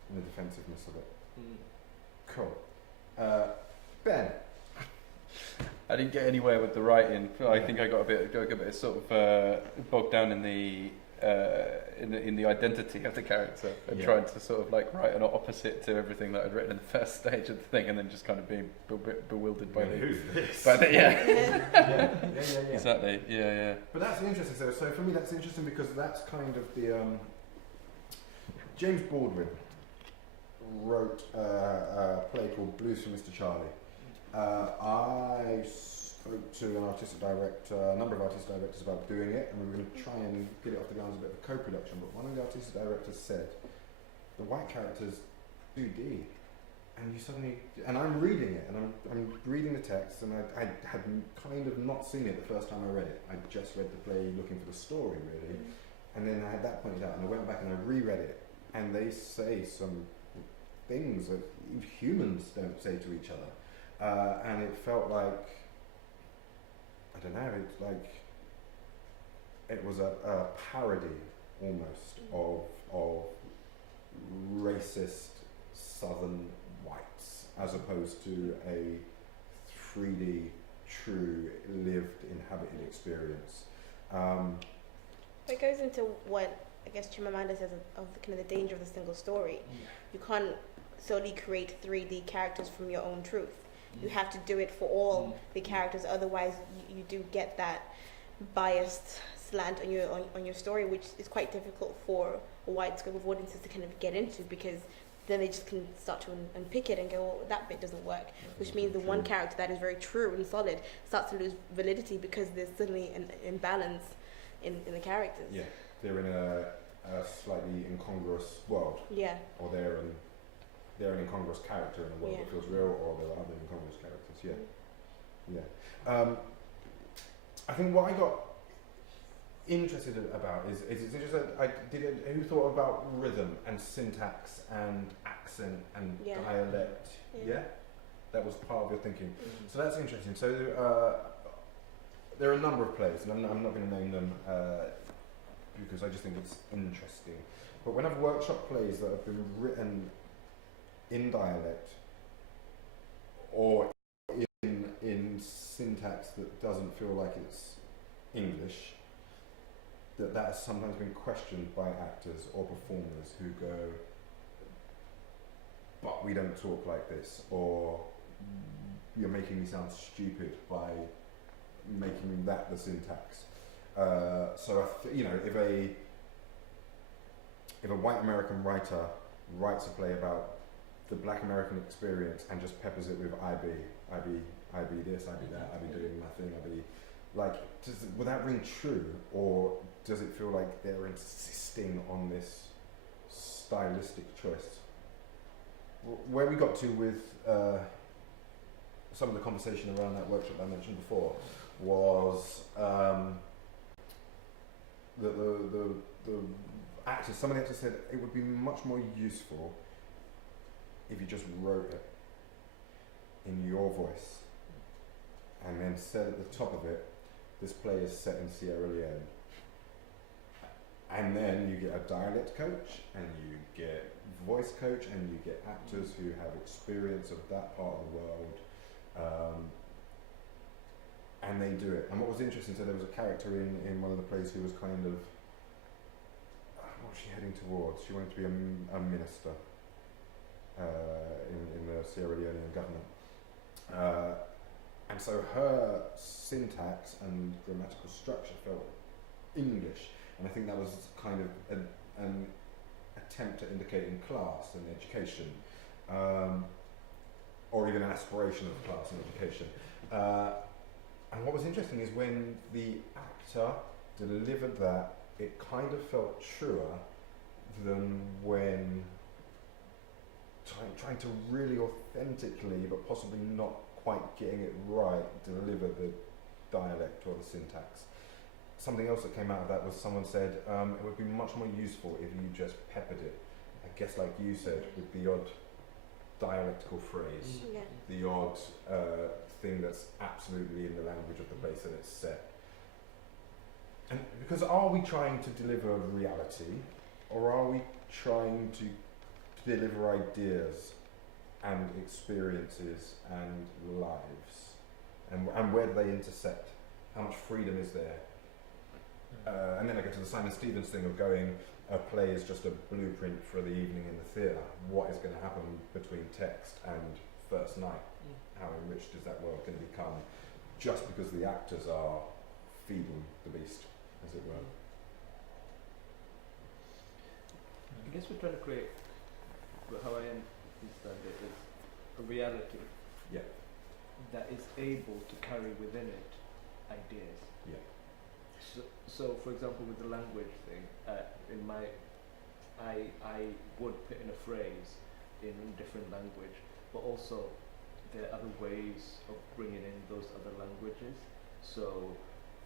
And the defensiveness of it. Mm. Cool. Ben. I didn't get anywhere with the writing. I think I got a bit sort of bogged down in the identity of the character and trying to sort of like write an opposite to everything that I'd written in the first stage of the thing, and then just kind of being bewildered by Who's this? yeah. Exactly. Yeah. But that's interesting. So for me, that's interesting because that's kind of the James Baldwin wrote a play called Blues for Mr. Charlie. I spoke to an artistic director, a number of artistic directors about doing it, and we were going to try and get it off the ground as a bit of a co-production, but one of the artistic directors said, the white character's 2D, and I'm reading it, and I'm reading the text, and I had kind of not seen it the first time I read it. I just read the play looking for the story, really, and then I had that pointed out, and I went back and I reread it, and they say some things that humans don't say to each other. And it felt like, I don't know, it's like it was a parody almost of racist southern whites, as opposed to a 3D, true, lived, inhabited experience. It goes into what I guess Chimamanda says of kind of the danger of the single story. You can't solely create 3D characters from your own truth. You have to do it for all the characters, otherwise you do get that biased slant on your story, which is quite difficult for a wide scope of audiences to kind of get into, because then they just can start to unpick it and go, well, that bit doesn't work, which means the one character that is very true and solid starts to lose validity because there's suddenly an imbalance in the characters. Yeah, they're in a slightly incongruous world. Yeah. Or they're an incongruous character in a world that feels real, or there are other incongruous characters. Yeah. I think what I got interested about is it's interesting. Who thought about rhythm and syntax and accent and dialect? Yeah, that was part of your thinking. So that's interesting. So there are a number of plays, and I'm not going to name them because I just think it's interesting. But when I've workshop plays that have been written in dialect or in syntax that doesn't feel like it's English, that has sometimes been questioned by actors or performers who go, but we don't talk like this, or you're making me sound stupid by making that the syntax. So if a white American writer writes a play about the black American experience and just peppers it with I be this, I be that, I be doing my thing, I be like, would that ring true, or does it feel like they're insisting on this stylistic choice? Where we got to with some of the conversation around that workshop I mentioned before was the actors. Some of the actors said it would be much more useful if you just wrote it in your voice and then said at the top of it, this play is set in Sierra Leone. And then you get a dialect coach, and you get voice coach, and you get actors who have experience of that part of the world, and they do it. And what was interesting, so there was a character in one of the plays who was kind of, what was she heading towards? She wanted to be a minister in the Sierra Leonean government. And so her syntax and grammatical structure felt English. And I think that was kind of an attempt at indicating class and education, or even an aspiration of class and education. And what was interesting is when the actor delivered that, it kind of felt truer than when trying to really authentically, but possibly not quite getting it right, deliver the dialect or the syntax. Something else that came out of that was someone said it would be much more useful if you just peppered it, I guess like you said, with the odd dialectical phrase, the odd thing that's absolutely in the language of the place that it's set. And because are we trying to deliver reality, or are we trying to deliver ideas and experiences and lives? And where do they intersect? How much freedom is there? And then I go to the Simon Stevens thing of going, a play is just a blueprint for the evening in the theatre. What is going to happen between text and first night? How enriched is that world going to become just because the actors are feeding the beast, as it were? I guess we're trying to create, how I understand it, is a reality that is able to carry within it ideas. So for example, with the language thing, I would put in a phrase in a different language, but also there are other ways of bringing in those other languages. So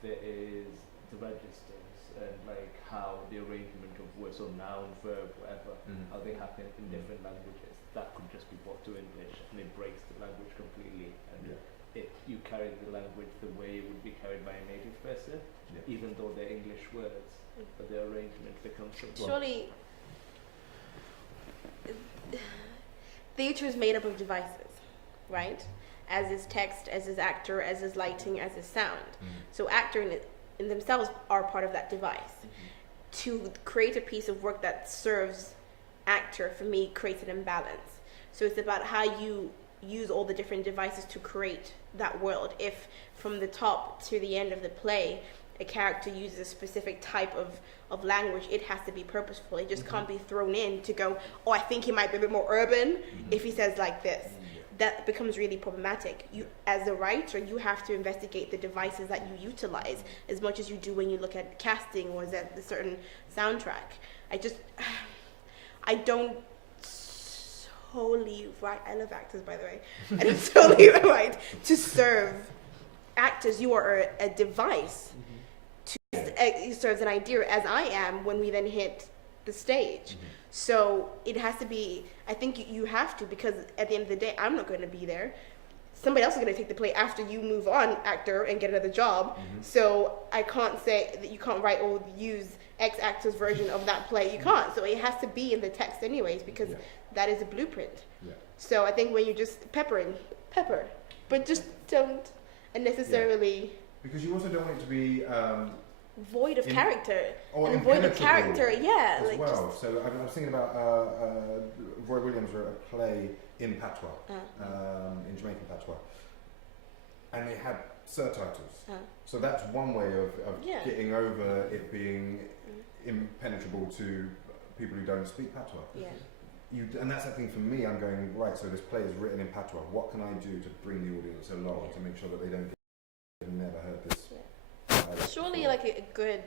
there is the registers and like how the arrangement of words, or noun, verb, whatever, how they happen in different languages. That could just be brought to English, and it breaks the language completely. And you carry the language the way it would be carried by a native person, even though they're English words, but the arrangement becomes so surely theatre is made up of devices, right? As is text, as is actor, as is lighting, as is sound. So actor in themselves are part of that device. To create a piece of work that serves actor, for me, creates an imbalance. So it's about how you use all the different devices to create that world. If from the top to the end of the play, a character uses a specific type of language, it has to be purposeful. It just can't be thrown in to go, oh, I think he might be a bit more urban if he says like this. That becomes really problematic. You, as a writer, you have to investigate the devices that you utilize as much as you do when you look at casting or as at a certain soundtrack. I don't solely write. I love actors, by the way. I don't solely write to serve actors. You are a device to serve an idea, as I am when we then hit the stage. So it has to be, I think you have to, because at the end of the day, I'm not going to be there. Somebody else is going to take the play after you move on, actor, and get another job. So I can't say that you can't write or use X actor's version of that play. You can't. So it has to be in the text anyways, because that is a blueprint. So I think when you just pepper, but just don't unnecessarily... Because you also don't want it to be void of character. Or And void of impenetrable character, yeah. as Like well. just, So I was thinking about Roy Williams wrote a play in patois, in Jamaican patois, and it had surtitles. So that's one way of Yeah. getting over it being impenetrable to people who don't speak patois. yeah. And that's the thing for me. I'm going right. So this play is written in patois. What can I do to bring the audience along Yeah. to make sure that they don't get, they've never heard this? Yeah. Surely, like a good,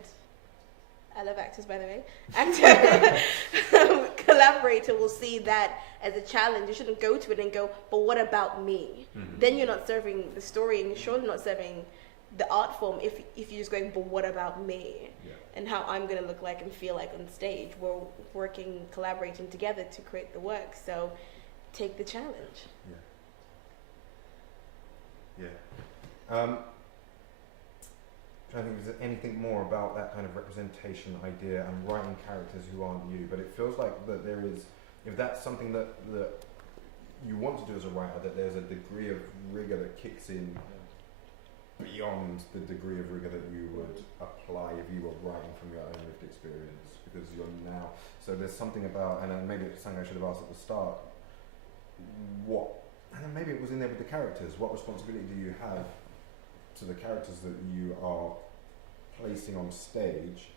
I love actors by the way, actor collaborator will see that as a challenge. You shouldn't go to it and go, but what about me? Then you're not serving the story, and you're surely not serving the art form if you're just going, but what about me? Yeah. And how I'm going to look like and feel like on stage. We're working, collaborating together to create the work. So take the challenge. Yeah. Trying to think, is there anything more about that kind of representation idea and writing characters who aren't you? But it feels like that there is, if that's something that you want to do as a writer, that there's a degree of rigor that kicks in beyond the degree of rigor that you would apply if you were writing from your own lived experience, because you're now, so there's something about, and maybe it's something I should have asked at the start, and then maybe it was in there with the characters, what responsibility do you have to the characters that you are placing on stage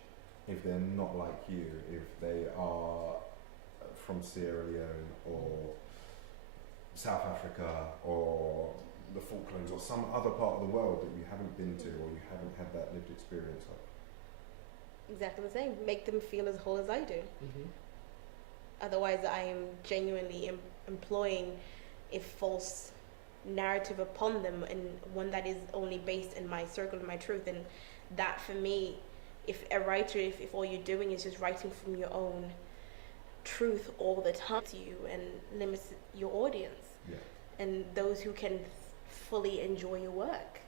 if they're not like you, if they are from Sierra Leone or South Africa or the Falklands or some other part of the world that you haven't been to or you haven't had that lived experience of? Exactly the same. Make them feel as whole as I do. Otherwise, I am genuinely employing a false narrative upon them, and one that is only based in my circle and my truth. And that, for me, if a writer, if all you're doing is just writing from your own truth all the time to you, and limits your audience and those who can fully enjoy your work,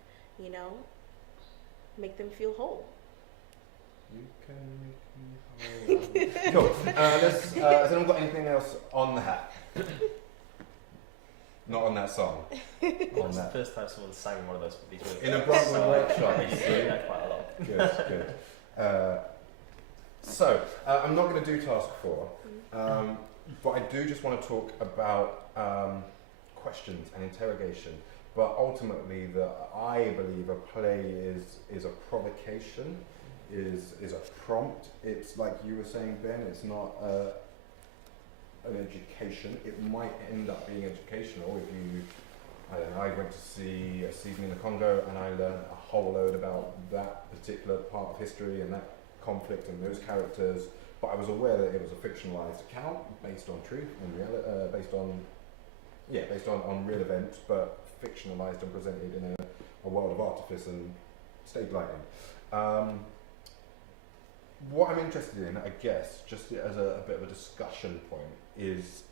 make them feel whole. You can make me whole. Cool. Has anyone got anything else on that? Not on that song. It's the first time someone sang one of these words. In a Broadway workshop. I used to do that quite a lot. Good. So, I'm not going to do task 4, but I do just want to talk about questions and interrogation. But ultimately, I believe a play is a provocation, is a prompt. It's like you were saying, Ben. It's not an education. It might end up being educational if you. I don't know. I went to see A Season in the Congo, and I learned a whole load about that particular part of history and that conflict and those characters. But I was aware that it was a fictionalized account based on truth and based on real events, but fictionalized and presented in a world of artifice and stage lighting. What I'm interested in, I guess, just as a bit of a discussion point, is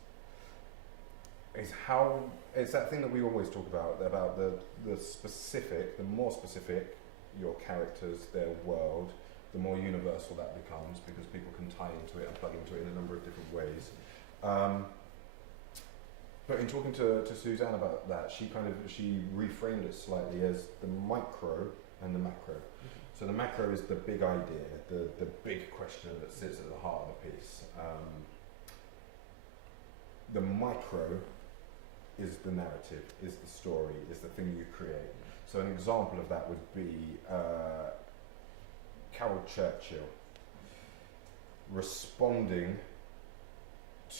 how it's that thing that we always talk about the specific, the more specific your characters, their world, the more universal that becomes, because people can tie into it and plug into it in a number of different ways. But in talking to Suzanne about that, she reframed it slightly as the micro and the macro. So the macro is the big idea, the big question that sits at the heart of the piece. The micro is the narrative, is the story, is the thing you create. So an example of that would be Carol Churchill responding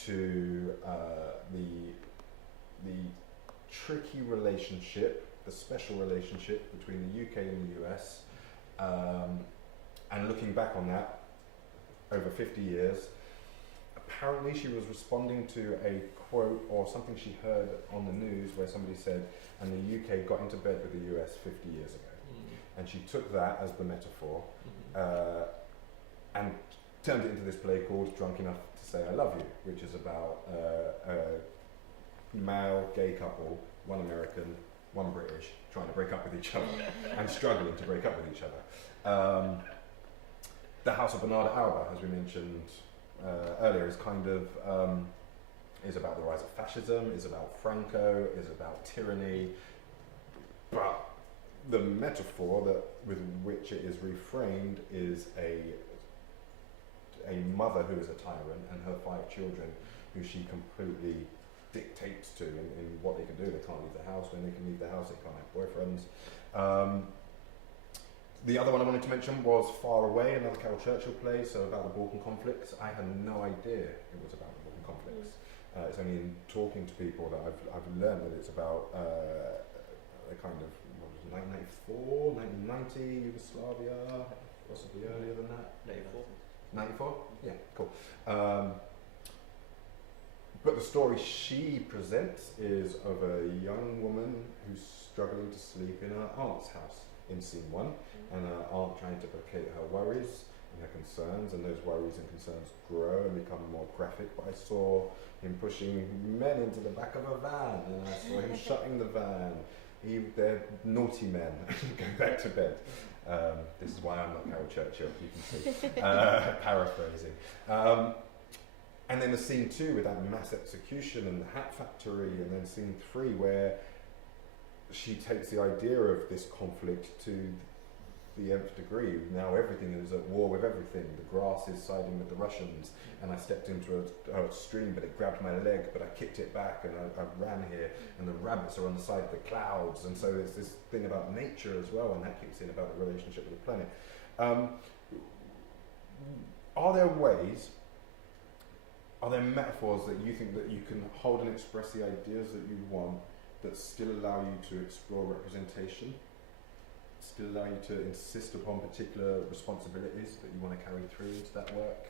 to the tricky relationship, the special relationship between the UK and the US, and looking back on that over 50 years. Apparently she was responding to a quote or something she heard on the news where somebody said, and the UK got into bed with the US 50 years ago. And she took that as the metaphor and turned it into this play called Drunk Enough to Say I Love You, which is about a male gay couple, one American, one British, trying to break up with each other and struggling to break up with each other. The House of Bernarda Alba, as we mentioned earlier, is is about the rise of fascism, is about Franco, is about tyranny, but the metaphor that with which it is reframed is a mother who is a tyrant and her 5 children who she completely dictates to in what they can do. They can't leave the house. When they can leave the house, they can't have boyfriends. The other one I wanted to mention was Far Away, another Carol Churchill play, so about the Balkan conflicts. I had no idea it was about the Balkan conflicts. It's only in talking to people that I've learned that it's about a kind of, what was it, 1994, 1990, Yugoslavia, possibly earlier than that. 94? Yeah, cool. But the story she presents is of a young woman who's struggling to sleep in her aunt's house in scene 1, and her aunt trying to placate her worries and her concerns, and those worries and concerns grow and become more graphic. But I saw him pushing men into the back of a van, and I saw him shutting the van. They're naughty men. Go back to bed. This is why I'm not Carol Churchill, you can see. Paraphrasing. And then the scene 2 with that mass execution and the hat factory, and then scene 3 where she takes the idea of this conflict to the nth degree. Now everything is at war with everything. The grass is siding with the Russians, and I stepped into a stream, but it grabbed my leg, but I kicked it back, and I ran here, and the rabbits are on the side of the clouds, and so there's this thing about nature as well, and that kicks in about the relationship with the planet. Are there metaphors that you think that you can hold and express the ideas that you want that still allow you to explore representation, still allow you to insist upon particular responsibilities that you want to carry through into that work?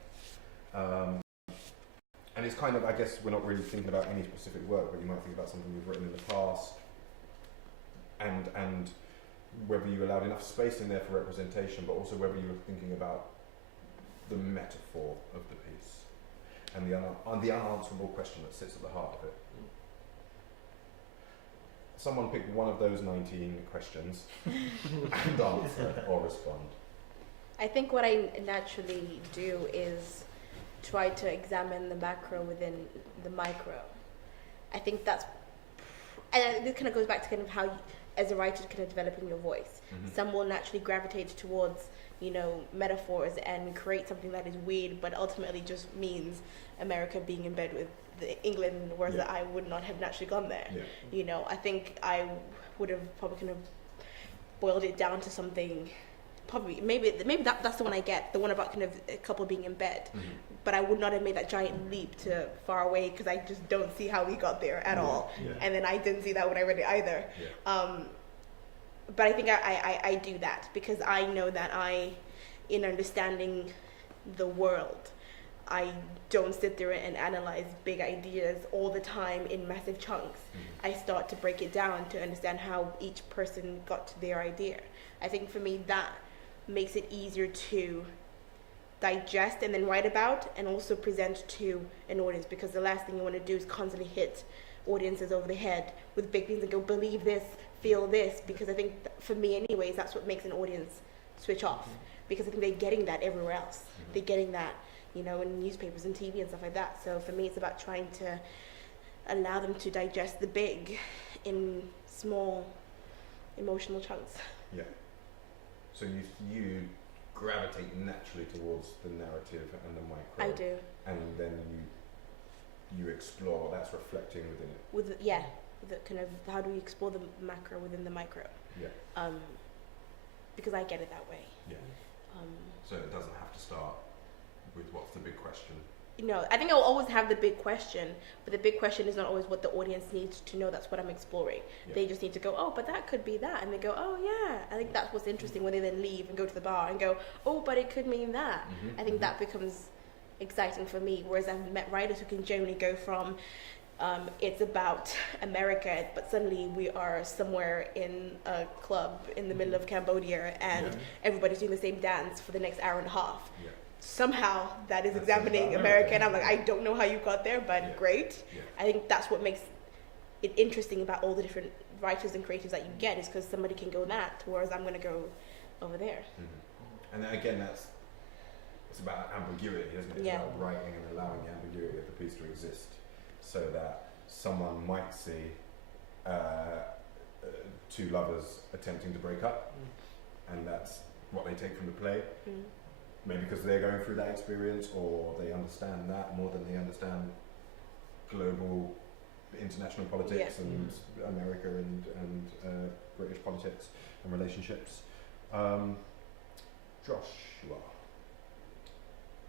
And it's kind of, I guess we're not really thinking about any specific work, but you might think about something you've written in the past, and whether you allowed enough space in there for representation, but also whether you were thinking about the metaphor of the piece and the unanswerable question that sits at the heart of it. Someone pick one of those 19 questions and answer or respond. I think what I naturally do is try to examine the macro within the micro. I think that's, and this kind of goes back to kind of how, you, as a writer, kind of developing your voice. Mm-hmm. Some will naturally gravitate towards, you know, metaphors and create something that is weird, but ultimately just means America being in bed with England, whereas I would not have naturally gone there. Yeah. You know, I think I would have probably kind of boiled it down to something. Probably, maybe that's the one I get, the one about kind of a couple being in bed. Mm-hmm. But I would not have made that giant leap to Far Away because I just don't see how we got there at all. Yeah. And then I didn't see that when I read it either. Yeah. But I think I do that because I know that in understanding the world, I don't sit there and analyze big ideas all the time in massive chunks. Mm-hmm. I start to break it down to understand how each person got to their idea. I think for me that makes it easier to digest and then write about and also present to an audience, because the last thing you want to do is constantly hit audiences over the head with big things and go, believe this, feel this, because I think for me anyways, that's what makes an audience switch off, because I think they're getting that everywhere else. Mm-hmm. They're getting that, you know, in newspapers and TV and stuff like that. So for me it's about trying to allow them to digest the big in small emotional chunks. Yeah. So you gravitate naturally towards the narrative and the micro. I do. And then you explore that's reflecting within it. With the kind of how do we explore the macro within the micro? Yeah. Because I get it that way. Yeah. So it doesn't have to start with what's the big question. No, I think I'll always have the big question, but the big question is not always what the audience needs to know. That's what I'm exploring. Yeah. They just need to go, oh, but that could be that, and they go, oh yeah. I think that's what's interesting when they then leave and go to the bar and go, oh, but it could mean that. Mm-hmm. I think that becomes exciting for me. Whereas I've met writers who can generally go from it's about America, but suddenly we are somewhere in a club in the middle of Cambodia and everybody's doing the same dance for the next hour and a half. Yeah. Somehow that is That's examining about America, and I'm like, I don't know how you got there, but Yeah. great. Yeah. I think that's what makes it interesting about all the different writers and creatives that you get, is because somebody can go that, whereas I'm going to go over there. Mm-hmm. And then again, it's about ambiguity, isn't it? It's Yeah. about writing and allowing the ambiguity of the piece to exist, so that someone might see a two lovers attempting to break up, and that's what they take from the play. Mm. Maybe because they're going through that experience, or they understand that more than they understand global, international politics Yeah. and America and British politics and relationships. Joshua.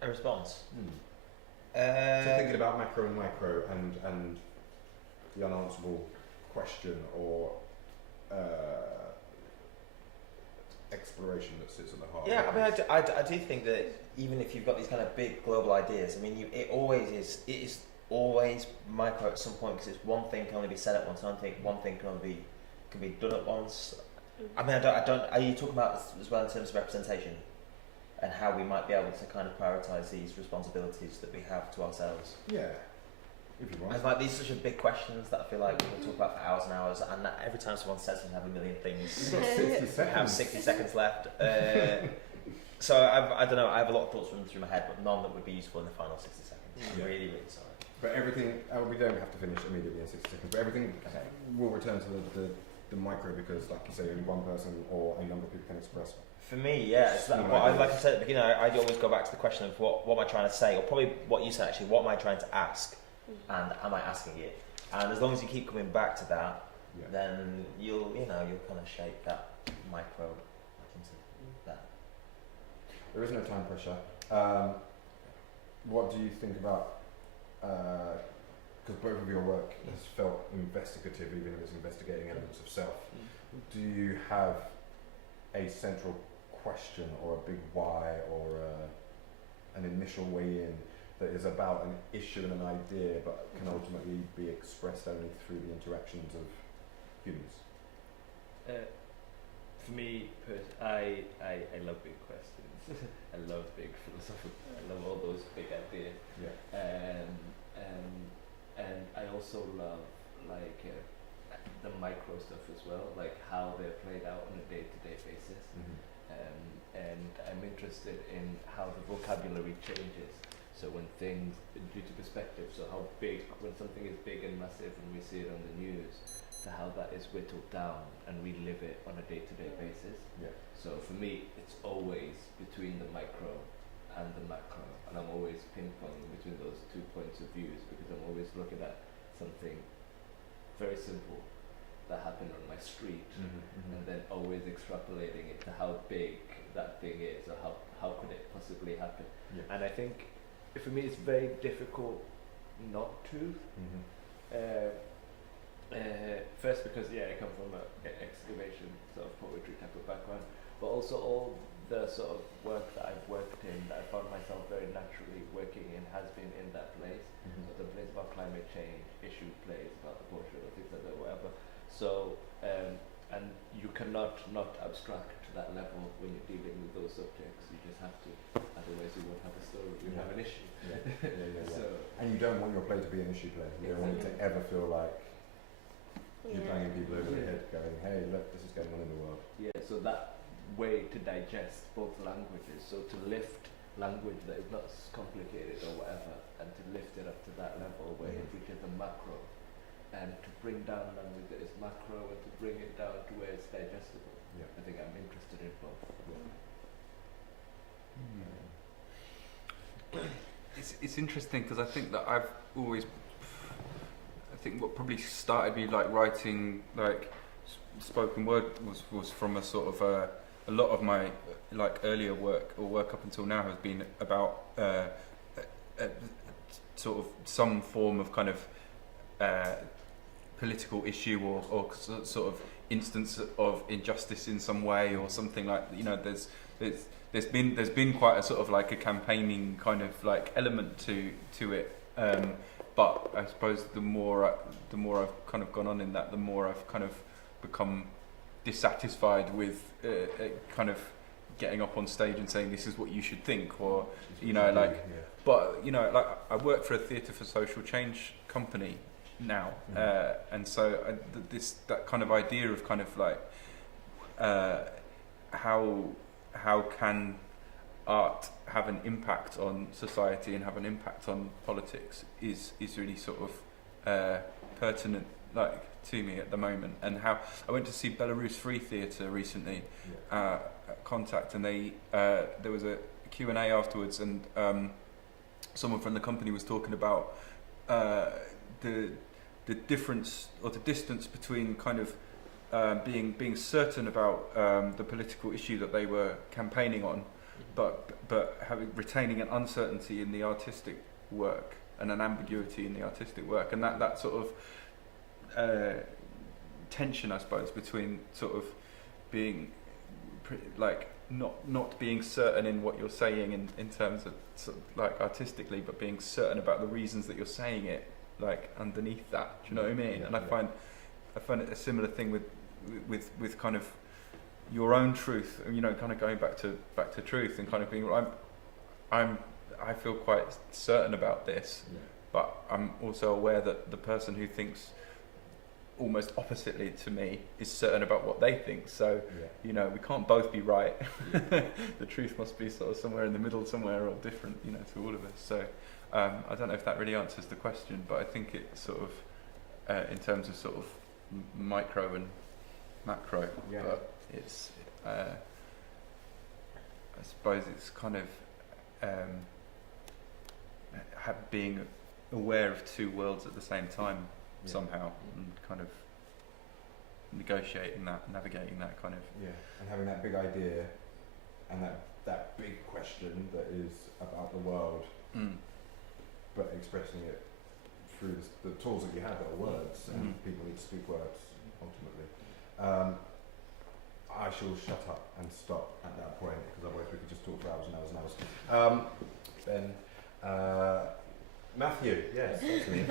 A response. So thinking about macro and micro and the unanswerable question or exploration that sits at the heart. Yeah, I mean, I do think that even if you've got these kind of big global ideas, I mean, it is always micro at some point, because it's one thing can only be said at once. I don't think one thing can be done at once. I mean, I don't. Are you talking about this as well in terms of representation and how we might be able to kind of prioritise these responsibilities that we have to ourselves? Yeah, if you want. It's like these are such a big questions that I feel like we can talk about for hours and hours, and that every time someone says something, I have a million things. You've got 60 seconds. I have 60 seconds left. So I don't know. I have a lot of thoughts running through my head, but none that would be useful in the final 60 seconds. I'm Yeah. really, really sorry. But everything, we don't have to finish immediately in 60 seconds, but everything Okay. will return to the micro because, like you say, only one person or a number of people can express. For me, yeah, it's that, Small what I, ideas. like I said at the beginning, I always go back to the question of what am I trying to say, or probably what you said actually, what am I trying to ask, and am I asking it? And as long as you keep coming back to that, Yeah. then you'll kind of shape that micro into that. There is no time pressure. What do you think about, because both of your work has felt investigative, even if it's investigating elements of self. Do you have a central question or a big why or an initial way in that is about an issue and an idea but can ultimately be expressed only through the interactions of humans? For me, I love big questions. I love big philosophical. I love all those big ideas. Yeah. And I also love like the micro stuff as well, like how they're played out on a day-to-day basis. And I'm interested in how the vocabulary changes. So when things, due to perspective, so how big, when something is big and massive and we see it on the news, to how that is whittled down and we live it on a day-to-day basis. Yeah. So for me, it's always between the micro and the macro, and I'm always ping-ponging between those 2 points of views because I'm always looking at something very simple that happened on my street, and then always extrapolating it to how big that thing is, or how could it possibly happen. Yeah. And I think for me, it's very difficult not to. First because I come from an excavation sort of poetry type of background, but also all the sort of work that I've worked in that I found myself very naturally working in has been in that place. So the plays about climate change, issue plays about abortion or things like that, whatever. So and you cannot not abstract to that level when you're dealing with those subjects. You just have to, otherwise you won't have a story. You have an issue. Yeah. So And you don't want your play to be an issue play. You don't want it to ever feel like you're banging people over the head going, hey, look, this is going on in the world. yeah, so that way to digest both languages, so to lift language that is not complicated or whatever, and to lift it up to that level where it reaches the macro, and to bring down language that is macro and to bring it down to where it's digestible. Yeah. I think I'm interested in both. It's interesting because I think that I think what probably started me like writing like spoken word was from a sort of a lot of my like earlier work or work up until now has been about sort of some form of kind of political issue or sort of instance of injustice in some way or something like, you know, there's been quite a sort of like a campaigning kind of like element to it, but I suppose the more I've kind of gone on in that, the more I've kind of become dissatisfied with kind of getting up on stage and saying this is what you should think, or you know, like, but you know, like I work for a theatre for social change company now, and so that kind of idea of kind of like how can art have an impact on society and have an impact on politics is really sort of pertinent, like to me at the moment, and how I went to see Belarus Free Theatre recently at Contact, and they there was a Q&A afterwards, and someone from the company was talking about the difference or the distance between kind of being certain about the political issue that they were campaigning on, but retaining an uncertainty in the artistic work and an ambiguity in the artistic work, and that sort of tension, I suppose, between sort of being not being certain in what you're saying in terms of, sort of like artistically, but being certain about the reasons that you're saying it, like underneath that. Do you know what I mean? Yeah, and I find it a similar thing with kind of your own truth. You know, kind of going back to truth and kind of being I feel quite certain about this, but I'm also aware that the person who thinks almost oppositely to me is certain about what they think. So, you know, we can't both be right. The truth must be sort of somewhere in the middle, somewhere, or different, you know, to all of us. So, I don't know if that really answers the question, but I think it sort of, in terms of sort of micro and macro, but it's, I suppose it's kind of being aware of two worlds at the same time somehow, and kind of negotiating that, navigating that kind of. Yeah, and having that big idea and that big question that is about the world, but expressing it through the tools that you have that are words, and people need to speak words ultimately. I shall shut up and stop at that point, because otherwise we could just talk for hours and hours and hours. Ben, Matthew, yes, that's me.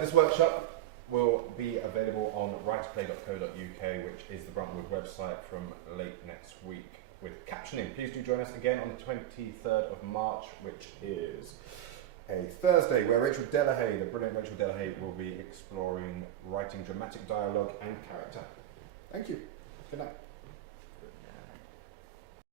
This workshop will be available on writerplay.co.uk, which is the Bruntwood website, from late next week with captioning. Please do join us again on the 23rd of March, which is a Thursday, where Rachel Delahaye, the brilliant Rachel Delahaye, will be exploring writing dramatic dialogue and character. Thank you. Good night.